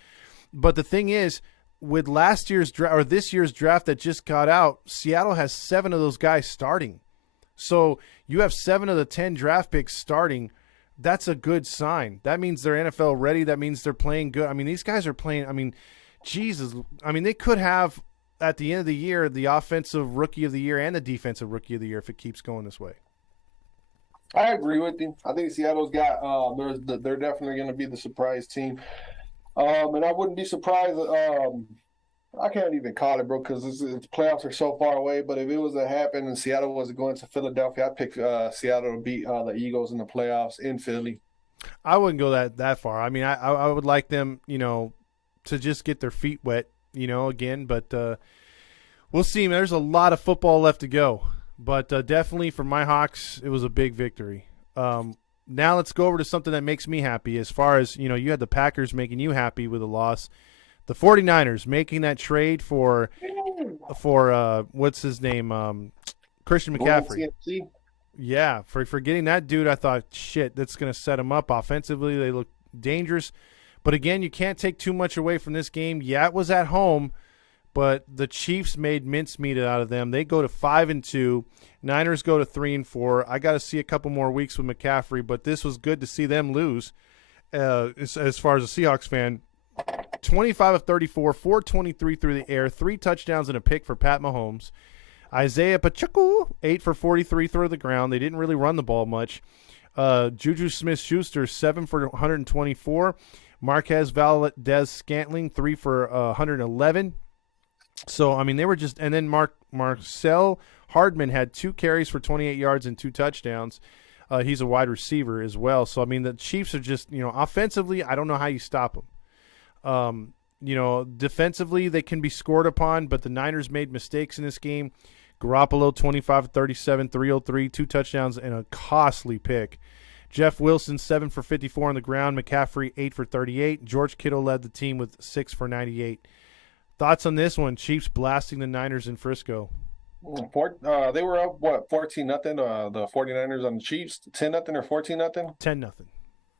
But the thing is, with last year's draft or this year's draft that just got out, Seattle has 7 of those guys starting. So you have 7 of the 10 draft picks starting. That's a good sign. That means they're NFL ready. That means they're playing good. I mean, these guys are playing. I mean, Jesus. I mean, they could have at the end of the year the offensive rookie of the year and the defensive rookie of the year if it keeps going this way. I agree with you. I think Seattle's got they're definitely going to be the surprise team. And I wouldn't be surprised. I can't even call it, bro, because the playoffs are so far away. But if it was to happen and Seattle was going to Philadelphia, I'd pick Seattle to beat the Eagles in the playoffs in Philly. I wouldn't go that far. I mean, I would like them, to just get their feet wet, again. But we'll see. There's a lot of football left to go. But definitely for my Hawks, it was a big victory. Now let's go over to something that makes me happy. As far as, you had the Packers making you happy with a loss. The 49ers making that trade for what's his name? Christian McCaffrey. Yeah, for getting that dude, I thought, shit, that's going to set him up offensively. They look dangerous. But again, you can't take too much away from this game. Yeah, it was at home, but the Chiefs made mincemeat out of them. They go to 5-2. Niners go to 3-4. I got to see a couple more weeks with McCaffrey, but this was good to see them lose. As far as a Seahawks fan, 25 of 34, 423 through the air, 3 touchdowns and a pick for Pat Mahomes. Isaiah Pacheco, 8 for 43 through the ground. They didn't really run the ball much. Juju Smith-Schuster, 7 for 124. Marquez Valdez-Scantling, 3 for 111. So, I mean, they were just – and then Marcel Hardman had 2 carries for 28 yards and 2 touchdowns. He's a wide receiver as well. So, I mean, the Chiefs are just – offensively, I don't know how you stop them. Defensively, they can be scored upon, but the Niners made mistakes in this game. Garoppolo, 25 of 37, 303, 2 touchdowns, and a costly pick. Jeff Wilson, 7 for 54 on the ground. McCaffrey, 8 for 38. George Kittle led the team with 6 for 98. Thoughts on this one? Chiefs blasting the Niners in Frisco. They were up, 14-0? The 49ers on the Chiefs, 10-0 or 14-0? 10-0.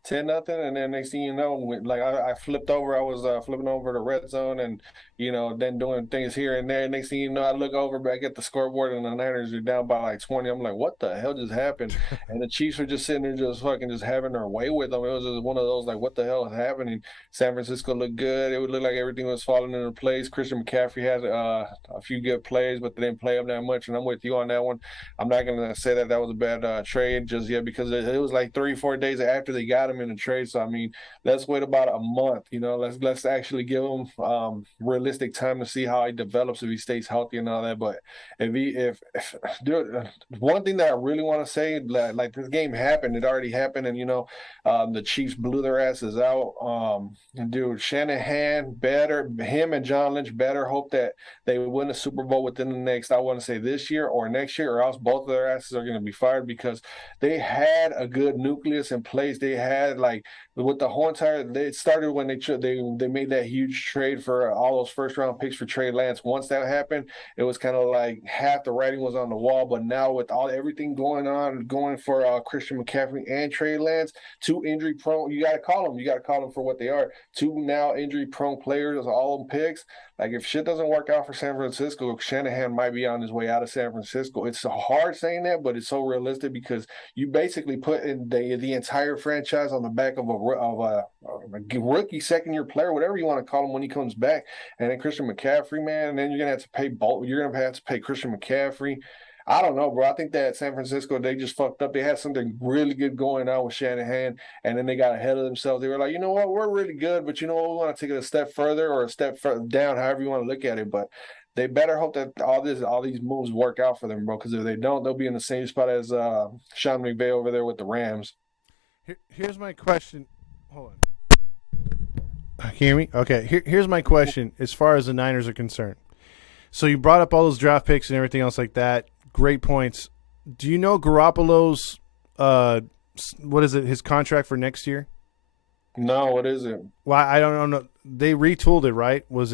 10-0, and then next thing you know, like I flipped over. I was flipping over the red zone, and then doing things here and there. Next thing you know, I look over back at the scoreboard, and the Niners are down by like 20. I'm like, what the hell just happened? And the Chiefs are just sitting there, just fucking, just having their way with them. It was just one of those like, what the hell is happening? San Francisco looked good. It would look like everything was falling into place. Christian McCaffrey had a few good plays, but they didn't play him that much. And I'm with you on that one. I'm not gonna say that was a bad trade just yet, because it was like 3-4 days after they got him in the trade. So I mean, let's wait about a month. Let's actually give him realistic time to see how he develops, if he stays healthy and all that. But if dude, one thing that I really want to say, like this game happened, it already happened, and the Chiefs blew their asses out. Dude, Shanahan him and John Lynch better hope that they win the Super Bowl within the next, I want to say this year or next year, or else both of their asses are going to be fired, because they had a good nucleus in place. They had, like, with the whole entire, it started when they made that huge trade for all those first round picks for Trey Lance. Once that happened, it was kind of like half the writing was on the wall. But now with everything going for Christian McCaffrey and Trey Lance, 2 injury prone, you got to call them for what they are. 2 now injury prone players, all them picks. Like, if shit doesn't work out for San Francisco, Shanahan might be on his way out of San Francisco. It's hard saying that, but it's so realistic, because you basically put in the entire franchise on the back of a rookie second-year player, whatever you want to call him, when he comes back. And then Christian McCaffrey, man, and then you're gonna have to pay Christian McCaffrey. I don't know, bro. I think that San Francisco, they just fucked up. They had something really good going on with Shanahan, and then they got ahead of themselves. They were like, you know what, we're really good, but we want to take it a step further or a step down, however you want to look at it. But they better hope that all these moves work out for them, bro, because if they don't, they'll be in the same spot as Sean McVay over there with the Rams. Here's my question. Hold on. Can you hear me? Okay, here's my question as far as the Niners are concerned. So you brought up all those draft picks and everything else like that. Great points. Do you know Garoppolo's his contract for next year? No, what is it? Well, I don't know. They retooled it, right? Was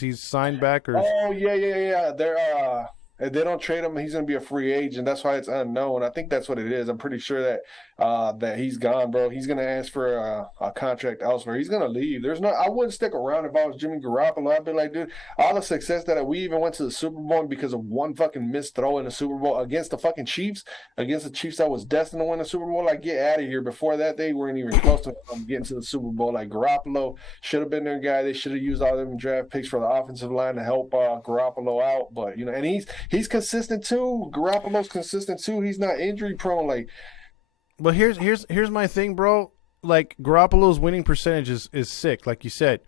he signed back or? Oh yeah. They're if they don't trade him, he's going to be a free agent. That's why it's unknown. I think that's what it is. I'm pretty sure that he's gone, bro. He's going to ask for a contract elsewhere. He's going to leave. I wouldn't stick around if I was Jimmy Garoppolo. I'd be like, dude, all the success that we even went to the Super Bowl because of one fucking missed throw in the Super Bowl against the fucking Chiefs, against the Chiefs that was destined to win the Super Bowl. Like, get out of here. Before that, they weren't even close to getting to the Super Bowl. Like, Garoppolo should have been their guy. They should have used all them draft picks for the offensive line to help Garoppolo out. But, and he's consistent too. Garoppolo's consistent too. He's not injury prone. Like, well, here's my thing, bro. Like, Garoppolo's winning percentage is sick, like you said.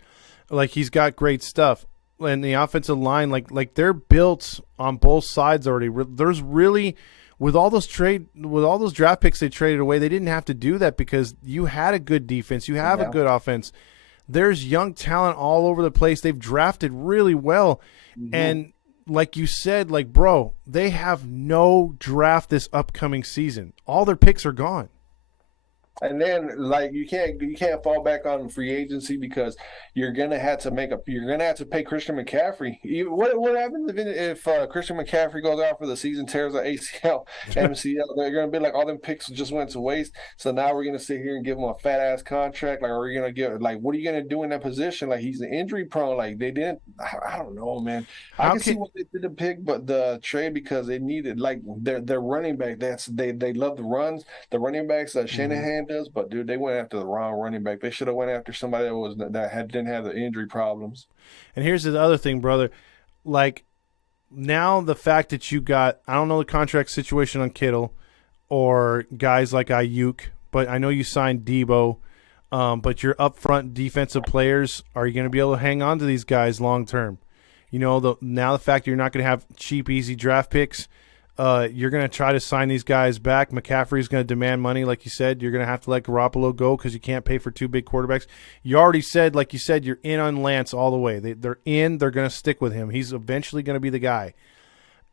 Like, he's got great stuff, and the offensive line, like they're built on both sides already. There's really, with all those draft picks they traded away, they didn't have to do that because you had a good defense, you have a good offense. There's young talent all over the place. They've drafted really well, and like you said, like, bro, they have no draft this upcoming season. All their picks are gone. And then like you can't fall back on free agency because you're gonna have to pay Christian McCaffrey. What happens if Christian McCaffrey goes out for the season, tears an ACL, MCL? They're gonna be like all them picks just went to waste. So now we're gonna sit here and give him a fat ass contract. Like, are you gonna give like what are you gonna do in that position? Like he's injury prone. Like they didn't. I don't know, man. I How can see can what they did to pick, but the trade because they needed like their running back. They love the runs. The running backs that Mhm. Shanahan does, but dude, they went after the wrong running back. They should have went after somebody that didn't have the injury problems. And here's the other thing, brother. Like now, the fact that you got, I don't know the contract situation on Kittle or guys like Ayuk, but I know you signed Debo. But your upfront defensive players, are you going to be able to hang on to these guys long term? You know, now the fact that you're not going to have cheap, easy draft picks, you're going to try to sign these guys back. McCaffrey's going to demand money, like you said. You're going to have to let Garoppolo go because you can't pay for two big quarterbacks. You already said, like you said, you're in on Lance all the way. They're in. They're going to stick with him. He's eventually going to be the guy.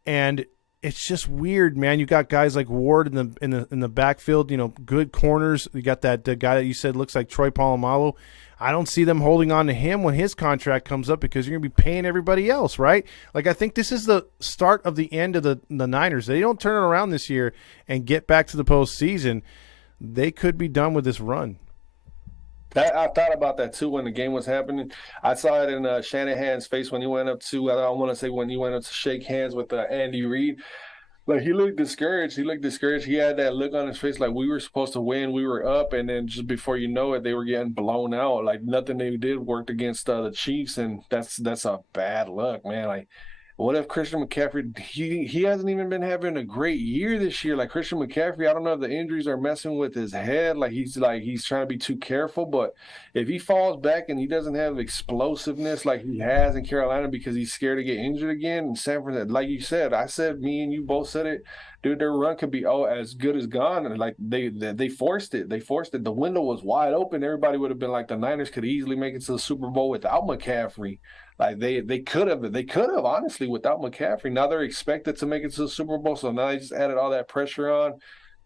And it's just weird, man. You got guys like Ward in the backfield. You know, good corners. You got that guy that you said looks like Troy Polamalu. I don't see them holding on to him when his contract comes up because you're going to be paying everybody else, right? Like, I think this is the start of the end of the Niners. They don't turn it around this year and get back to the postseason, they could be done with this run. That I thought about that too when the game was happening. I saw it in Shanahan's face when he went up to I don't want to say when he went up to shake hands with Andy Reid. Like he looked discouraged. He looked discouraged. He had that look on his face like we were supposed to win. We were up, and then just before you know it, they were getting blown out. Like nothing they did worked against the Chiefs, and that's a bad luck, man. Like what if Christian McCaffrey he hasn't even been having a great year this year? Like Christian McCaffrey, I don't know if the injuries are messing with his head. Like he's trying to be too careful, but if he falls back and he doesn't have explosiveness like he has in Carolina because he's scared to get injured again in San Francisco, like you said, I said me and you both said it, dude. Their run could be as good as gone, and like they forced it. They forced it. The window was wide open. Everybody would have been like the Niners could easily make it to the Super Bowl without McCaffrey. Like they could have honestly without McCaffrey. Now they're expected to make it to the Super Bowl, so now they just added all that pressure on.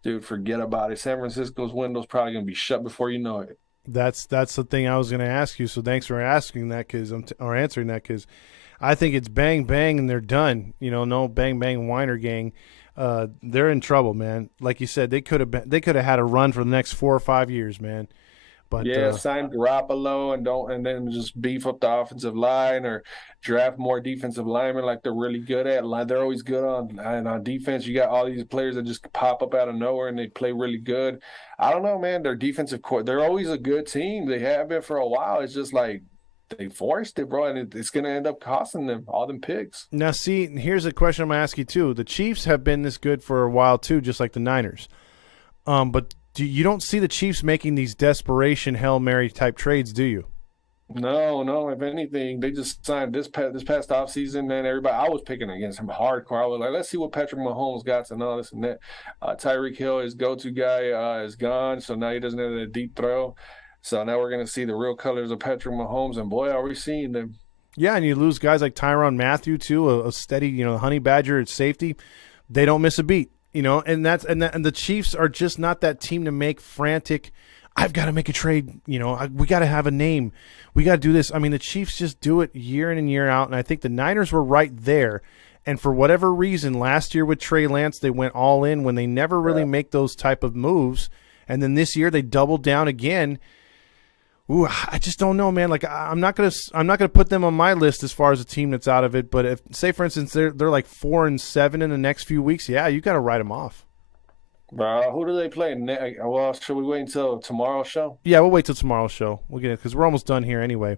Dude, forget about it. San Francisco's window's probably gonna be shut before you know it. That's the thing I was going to ask you. So thanks for asking that or answering that because I think it's bang bang and they're done. You know, no bang bang whiner gang. They're in trouble, man. Like you said, they could have had a run for the next 4 or 5 years, man. But Yeah, sign Garoppolo and then just beef up the offensive line or draft more defensive linemen like they're really good at. Like they're always good on defense. You got all these players that just pop up out of nowhere and they play really good. I don't know, man. Their defensive core, they're always a good team. They have been for a while. It's just like they forced it, bro, and it's going to end up costing them all them picks. now, see, here's a question I'm going to ask you too. The Chiefs have been this good for a while too, just like the Niners. But you don't see the Chiefs making these desperation Hail Mary type trades, do you? No, no. If anything, they just signed this past offseason, man. Everybody, I was picking against him hardcore. I was like, let's see what Patrick Mahomes got and all this and that. Tyreek Hill, his go-to guy, is gone, so now he doesn't have that deep throw. So now we're gonna see the real colors of Patrick Mahomes, and boy, are we seeing them. Yeah, and you lose guys like Tyrann Mathieu too, a steady, honey badger at safety. They don't miss a beat, and the Chiefs are just not that team to make frantic. I've got to make a trade. We got to have a name. We got to do this. I mean, the Chiefs just do it year in and year out, and I think the Niners were right there. And for whatever reason, last year with Trey Lance, they went all in when they never really make those type of moves. And then this year they doubled down again. Ooh, I just don't know, man. Like I'm not gonna put them on my list as far as a team that's out of it. But if, say, for instance, they're like 4-7 in the next few weeks, yeah, you got to write them off. Who do they play? Well, should we wait until tomorrow's show? Yeah, we'll wait till tomorrow's show. We'll get it because we're almost done here anyway.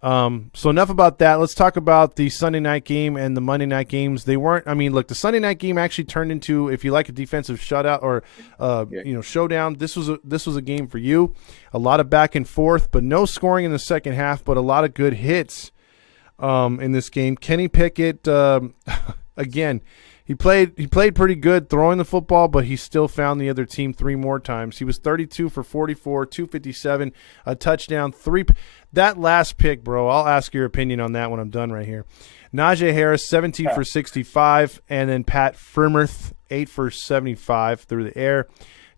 So enough about that. Let's talk about the Sunday night game and the Monday night games. They weren't. I mean, look, the Sunday night game actually turned into, if you like, a defensive shutout or showdown. This was a game for you. A lot of back and forth, but no scoring in the second half. But a lot of good hits in this game. Kenny Pickett again. He played pretty good throwing the football, but he still found the other team 3 more times. He was 32 for 44, 257, a touchdown, 3. That last pick, bro, I'll ask your opinion on that when I'm done right here. Najee Harris, 17 for 65, and then Pat Freiermuth, 8 for 75 through the air.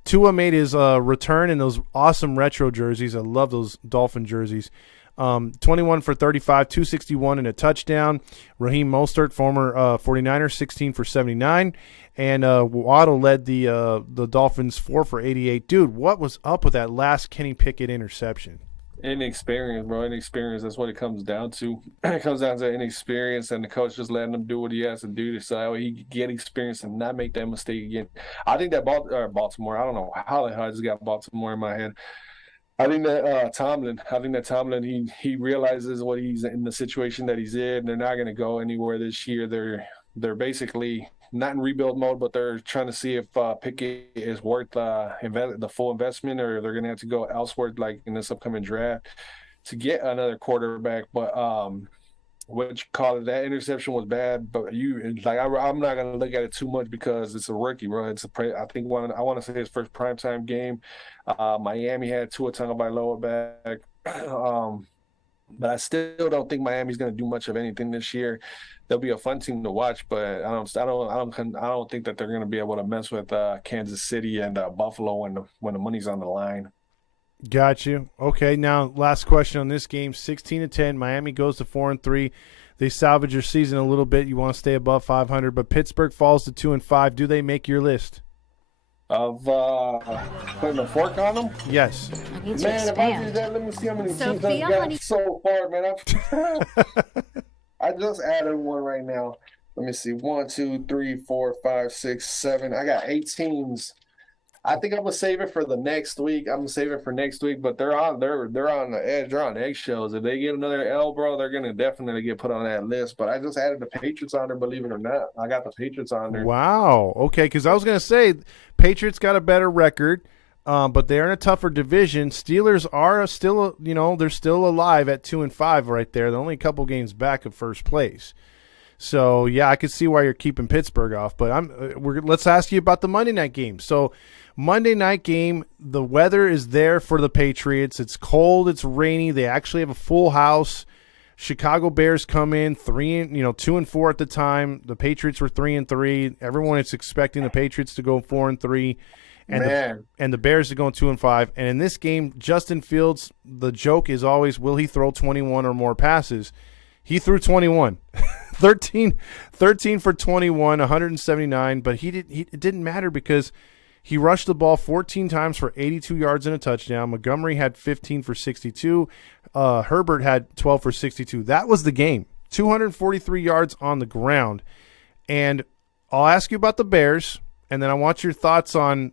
Tua made his return in those awesome retro jerseys. I love those Dolphin jerseys. 21 for 35, 261 and a touchdown. Raheem Mostert, former 49er, 16 for 79. And Waddle led the Dolphins 4 for 88. Dude, what was up with that last Kenny Pickett interception? Inexperience, bro. Inexperience. That's what it comes down to. It comes down to inexperience, and the coach just letting him do what he has to do so he can get experience and not make that mistake again. I think that Baltimore. I don't know how the hell I just got Baltimore in my head. I think that Tomlin. I think that Tomlin. He realizes what he's in the situation that he's in. They're not going to go anywhere this year. They're basically not in rebuild mode, but they're trying to see if Pickett is worth the full investment, or they're going to have to go elsewhere, like in this upcoming draft, to get another quarterback. But what you call it, that interception was bad. But I'm not going to look at it too much because it's a rookie, bro. I think I want to say his first primetime game. Miami had Tua Tagovailoa back. But I still don't think Miami's going to do much of anything this year. They'll be a fun team to watch, but I don't think that they're going to be able to mess with Kansas City and Buffalo when the money's on the line. Got you. Okay, now last question on this game: 16-10. Miami goes to 4-3. They salvage your season a little bit. You want to stay above 500, but Pittsburgh falls to 2-5. Do they make your list? Of putting a fork on them? Yes. I need to Man, if I expand. did that, let me see how many teams Sophia, I've got honey. so far, man. I just added one right now. Let me see. 1, 2, 3, 4, 5, 6, 7. I got 8 teams. I think I'm gonna save it for the next week. But they're on the edge. They're on eggshells. If they get another L, bro, they're gonna definitely get put on that list. But I just added the Patriots on there, believe it or not. I got the Patriots on there. Wow. Okay, because I was going to say Patriots got a better record, but they're in a tougher division. Steelers are still, they're still alive at 2-5 right there. They're only a couple games back of first place. So yeah, I could see why you're keeping Pittsburgh off. But let's ask you about the Monday night game. So Monday night game, the weather is there for the Patriots. It's cold, it's rainy. They actually have a full house. Chicago Bears come in 2-4 at the time. The Patriots were 3-3. Everyone is expecting the Patriots to go 4-3, and the Bears to go 2-5. And in this game, Justin Fields, the joke is always, will he throw 21 or more passes? He threw 21, 13 for 21, 179. But it didn't matter because he rushed the ball 14 times for 82 yards and a touchdown. Montgomery had 15 for 62. Herbert had 12 for 62. That was the game. 243 yards on the ground. And I'll ask you about the Bears, and then I want your thoughts on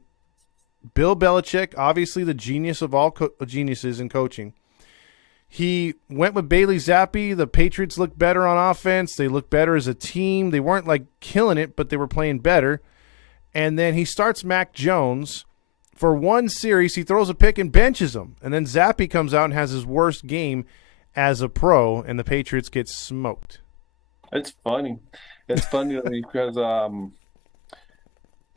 Bill Belichick, obviously the genius of all geniuses in coaching. He went with Bailey Zappi. The Patriots looked better on offense. They looked better as a team. They weren't like killing it, but they were playing better. And then he starts Mac Jones. For one series, he throws a pick and benches him. And then Zappi comes out and has his worst game as a pro, and the Patriots get smoked. It's funny. It's funny because,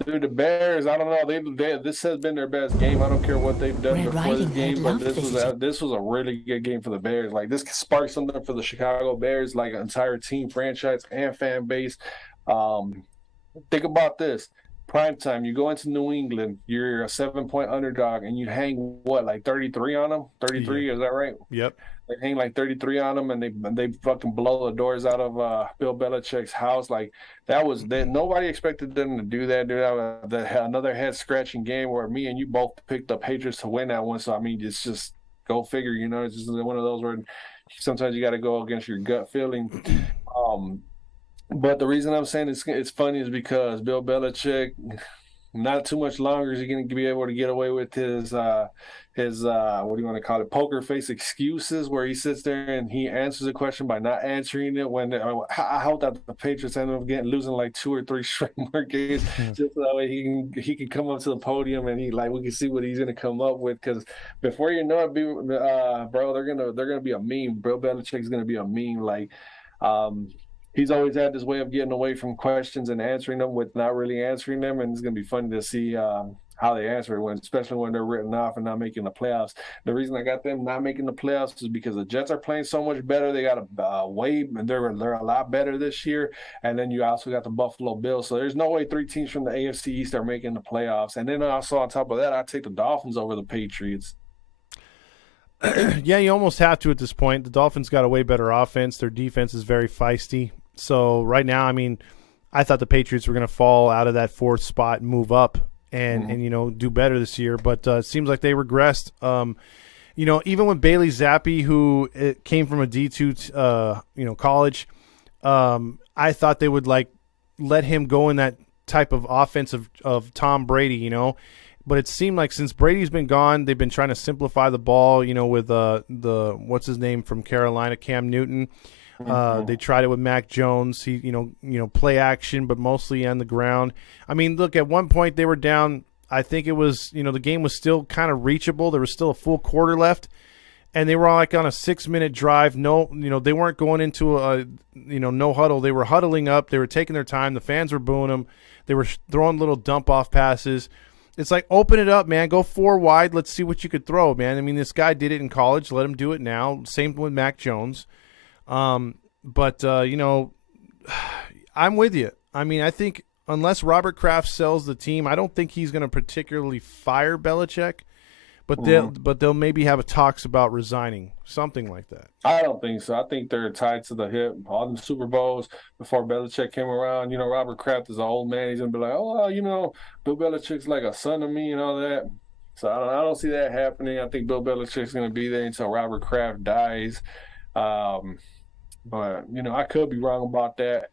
dude, the Bears, I don't know. This has been their best game. I don't care what they've done Red before this Riding game, Hood but loved this was a really good game for the Bears. Like, this sparked something for the Chicago Bears, like an entire team, franchise, and fan base. Think about this. Prime time, you go into New England, you're a 7-point underdog, and you hang like 33 on them? 33, Is that right? Yep. They hang like 33 on them, and they fucking blow the doors out of Bill Belichick's house. Like, nobody expected them to do that, dude. Another head scratching game where me and you both picked the Patriots to win that one. So I mean, it's just go figure. It's just one of those where sometimes you got to go against your gut feeling. But the reason I'm saying it's funny is because Bill Belichick, not too much longer is he going to be able to get away with his what do you want to call it, poker face excuses, where he sits there and he answers a question by not answering it. When I hope that the Patriots end up losing like 2 or 3 straight more games, just so that way he can come up to the podium and we can see what he's going to come up with. Because before you know it, bro, they're gonna be a meme. Bill Belichick's going to be a meme. Like, he's always had this way of getting away from questions and answering them with not really answering them, and it's going to be funny to see how they answer it, when especially when they're written off and not making the playoffs. The reason I got them not making the playoffs is because the Jets are playing so much better. They got a they're a lot better this year, and then you also got the Buffalo Bills. So there's no way three teams from the AFC East are making the playoffs. And then also on top of that, I take the Dolphins over the Patriots. Yeah, you almost have to at this point. The Dolphins got a way better offense. Their defense is very feisty. So right now, I mean, I thought the Patriots were going to fall out of that fourth spot and move up and you know, do better this year. But it seems like they regressed. You know, even with Bailey Zappi, who came from a D2 you know, college, I thought they would like let him go in that type of offense of Tom Brady, you know. But it seemed like since Brady's been gone, they've been trying to simplify the ball, you know, with the what's his name from Carolina, Cam Newton. They tried it with Mac Jones. He, you know, play action, but mostly on the ground. I mean, look, at one point they were down. I think it was, you know, the game was still kind of reachable. There was still a full quarter left, and they were like on a 6-minute drive. No, you know, they weren't going into a, you know, no huddle. They were huddling up. They were taking their time. The fans were booing them. They were throwing little dump off passes. It's like, open it up, man. Go 4 wide. Let's see what you could throw, man. I mean, this guy did it in college. Let him do it now. Same with Mac Jones. But you know, I'm with you. I mean, I think unless Robert Kraft sells the team, I don't think he's going to particularly fire Belichick. But they'll maybe have a talks about resigning, something like that. I don't think so. I think they're tied to the hip. All the Super Bowls before Belichick came around, you know, Robert Kraft is an old man. He's gonna be like, oh, well, you know, Bill Belichick's like a son to me and all that. So I don't see that happening. I think Bill Belichick's gonna be there until Robert Kraft dies. But you know, I could be wrong about that.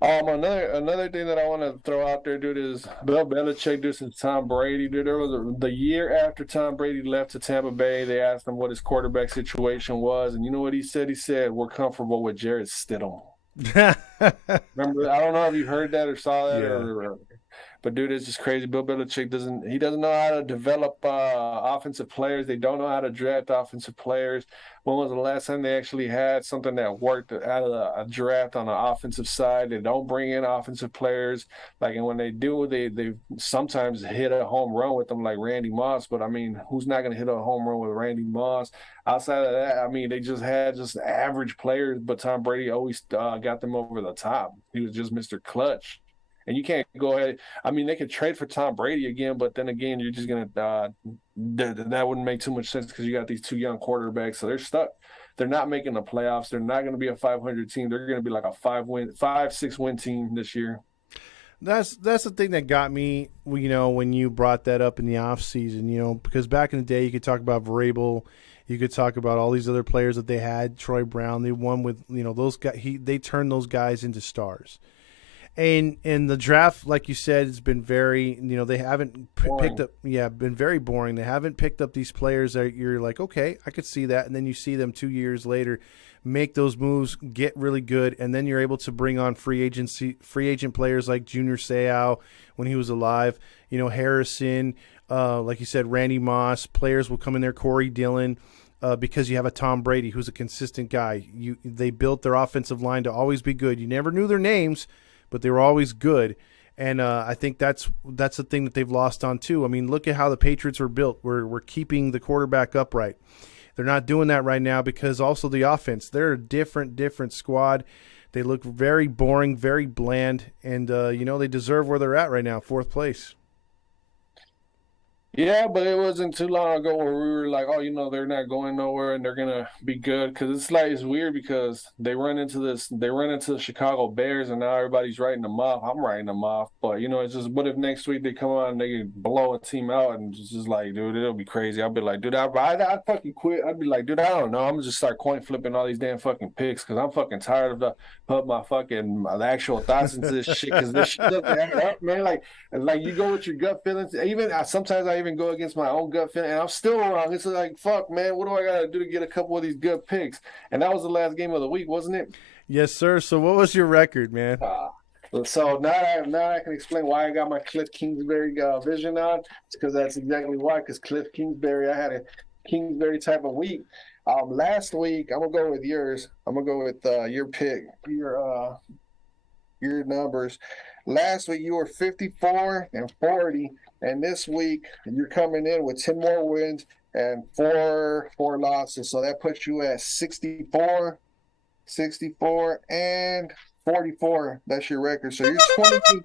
Another thing that I want to throw out there, dude, is Bill Belichick, dude, since Tom Brady, dude. There was the year after Tom Brady left to Tampa Bay, they asked him what his quarterback situation was, and you know what he said? He said, "We're comfortable with Jarrett Stidham." Remember? I don't know if you heard that or saw that, Yeah. but dude, it's just crazy. Bill Belichick doesn't know how to develop offensive players. They don't know how to draft offensive players. When was the last time they actually had something that worked out of a draft on the offensive side? They don't bring in offensive players. Like, and when they do, they sometimes hit a home run with them, like Randy Moss. But I mean, who's not going to hit a home run with Randy Moss? Outside of that, I mean, they just had just average players. But Tom Brady always got them over the top. He was just Mr. Clutch. And you can't go ahead. I mean, they could trade for Tom Brady again, but then again, you're just gonna that wouldn't make too much sense because you got these 2 young quarterbacks, so they're stuck. They're not making the playoffs. They're not going to be a 500 team. They're going to be like a 5-6 win team this year. That's the thing that got me, you know, when you brought that up in the offseason, you know, because back in the day you could talk about Vrabel, you could talk about all these other players that they had, Troy Brown, they won with, you know, those guys, they turned those guys into stars. And the draft, like you said, has been very, you know, they haven't picked up, been very boring. They haven't picked up these players that you're like, okay, I could see that. And then you see them 2 years later make those moves, get really good, and then you're able to bring on free agent players like Junior Seau when he was alive, you know, Harrison, like you said, Randy Moss. Players will come in there, Corey Dillon. Because you have a Tom Brady who's a consistent guy. They built their offensive line to always be good. You never knew their names, but they were always good. And I think that's the thing that they've lost on too. I mean, look at how the Patriots were built. We're keeping the quarterback upright. They're not doing that right now because also the offense. They're a different squad. They look very boring, very bland, and you know, they deserve where they're at right now, 4th place. Yeah, but it wasn't too long ago where we were like, oh, you know, they're not going nowhere and they're gonna be good. Because it's like it's weird because they run into the Chicago Bears and now everybody's writing them off. I'm writing them off, but you know, it's just what if next week they come out and they blow a team out and it's just like, dude, it'll be crazy. I'll be like, dude, I'd fucking quit. I'd be like, dude, I don't know. I'm gonna just start coin flipping all these damn fucking picks because I'm fucking tired of put my actual thoughts into this shit because this shit doesn't add up, man. Like you go with your gut feelings. Sometimes I even go against my own gut feeling, and I'm still wrong. It's like, fuck, man, what do I got to do to get a couple of these good picks? And that was the last game of the week, wasn't it? Yes, sir. So what was your record, man? So now I can explain why I got my Cliff Kingsbury vision on. It's because that's exactly why. Because Cliff Kingsbury, I had a Kingsbury type of week. Last week, I'm gonna go with yours. I'm gonna go with your pick, your numbers. Last week you were 54 and 40. And this week you're coming in with 10 more wins and four losses. So that puts you at 64 and 44. That's your record. So you're 20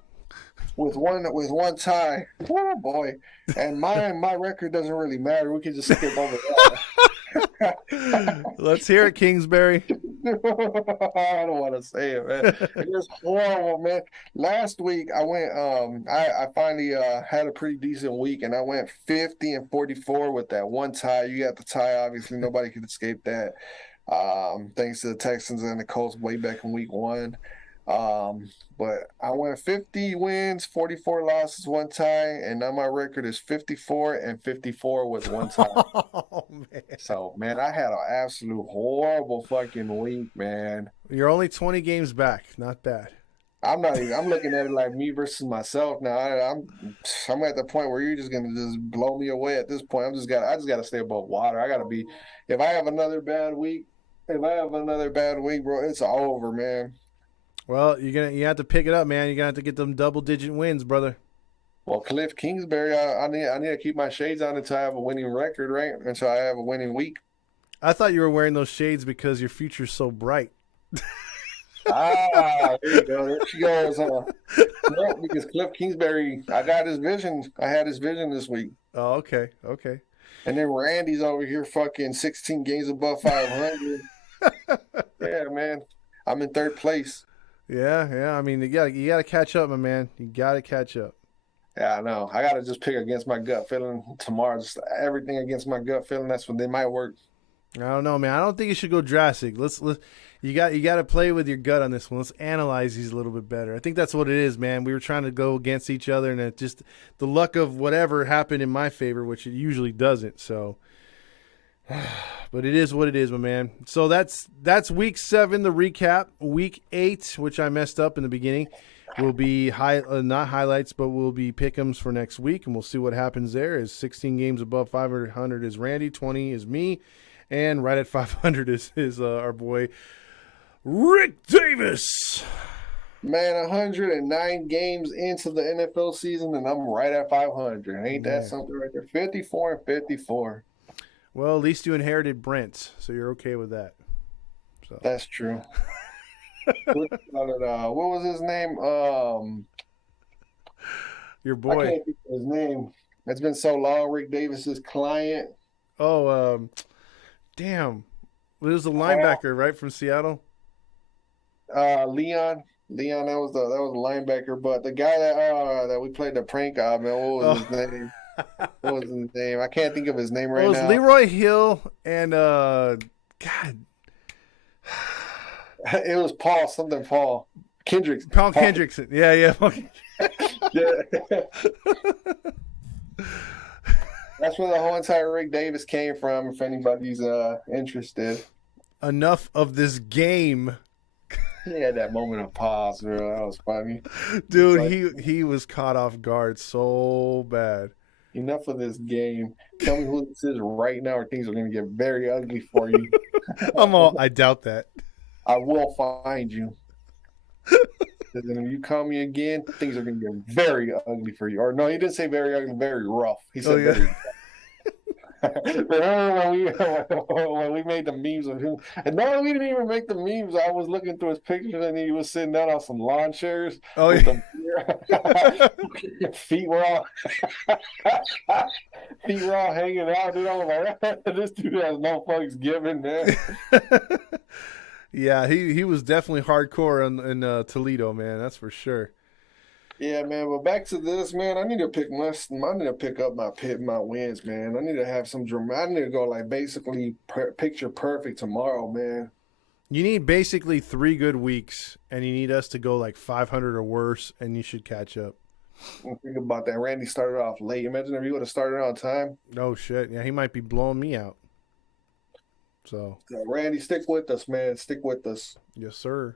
with one tie. Oh boy. And my record doesn't really matter. We can just skip over that. Let's hear it, Kingsbury. I don't want to say it, man. It was horrible, man. Last week I went I finally had a pretty decent week and I went 50 and 44 with that one tie. You got the tie, obviously nobody could escape that. Thanks to the Texans and the Colts way back in week 1. But I went 50 wins, 44 losses, one tie, and now my record is 54 and 54 with one tie. Oh, man. So, man, I had an absolute horrible fucking week, man. You're only 20 games back. Not bad. I'm not even. I'm looking at it like me versus myself now. I'm at the point where you're just gonna just blow me away at this point. I just gotta stay above water. I gotta be. If I have another bad week, bro, it's over, man. Well, you have to pick it up, man. You're gonna have to get them double-digit wins, brother. Well, Cliff Kingsbury, I need to keep my shades on until I have a winning record, right? Until I have a winning week. I thought you were wearing those shades because your future's so bright. There you go. There she goes. No, because Cliff Kingsbury, I got his vision. I had his vision this week. Oh, okay. Okay. And then Randy's over here fucking 16 games above 500. Yeah, man. I'm in third place. Yeah. I mean, you gotta catch up, my man. You gotta catch up. Yeah, I know. I got to just pick against my gut feeling tomorrow. Just everything against my gut feeling. That's what they might work. I don't know, man. I don't think you should go drastic. Let's you got to play with your gut on this one. Let's analyze these a little bit better. I think that's what it is, man. We were trying to go against each other, and it just the luck of whatever happened in my favor, which it usually doesn't. So, but it is what it is, my man. So that's week 7, the recap. Week 8, which I messed up in the beginning, will be not highlights, but will be pick'ems for next week, and we'll see what happens there. Is 16 games above 500 is Randy, 20 is me, and right at 500 is our boy Rick Davis. Man, 109 games into the NFL season, and I'm right at 500. Ain't that something right there? 54 and 54. Well, at least you inherited Brent, so you're okay with that. So. That's true. What was his name? Your boy. I can't think of his name. It's been so long. Rick Davis's client. Oh, damn. It was the linebacker, right, from Seattle? Leon, that was the linebacker, but the guy that we played the prank on, man, what was his name? What was his name? I can't think of his name right now. It was Leroy Hill and God. It was Paul Kendrickson. Paul Kendrickson. Yeah. Yeah. That's where the whole entire Rick Davis came from, if anybody's interested. Enough of this game. He had that moment of pause, bro. That was funny. Dude, he was caught off guard so bad. Enough of this game. Tell me who this is right now, or things are going to get very ugly for you. I doubt that. I will find you. And then if you call me again, things are going to get very ugly for you. Or no, he didn't say very ugly, very rough. He said very rough. Remember when we made the memes of him? And no, we didn't even make the memes. I was looking through his pictures and he was sitting down on some lawn chairs. Oh, yeah. Feet were all hanging out. Dude, I was like, this dude has no fucks given, man. Yeah, he was definitely hardcore in Toledo, man. That's for sure. Yeah, man. But back to this, man. I need to pick up my wins, man. I need to have some I need to go like basically picture perfect tomorrow, man. You need basically 3 good weeks, and you need us to go like 500 or worse, and you should catch up. Think about that. Randy started off late. Imagine if he would have started on time. Oh shit! Yeah, he might be blowing me out. So Randy, stick with us, man. Stick with us. Yes, sir.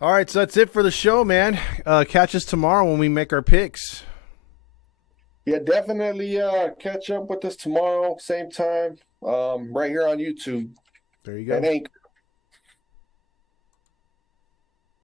All right, so that's it for the show, man. Catch us tomorrow when we make our picks. Yeah, definitely catch up with us tomorrow, same time, right here on YouTube. There you go. And Anchor.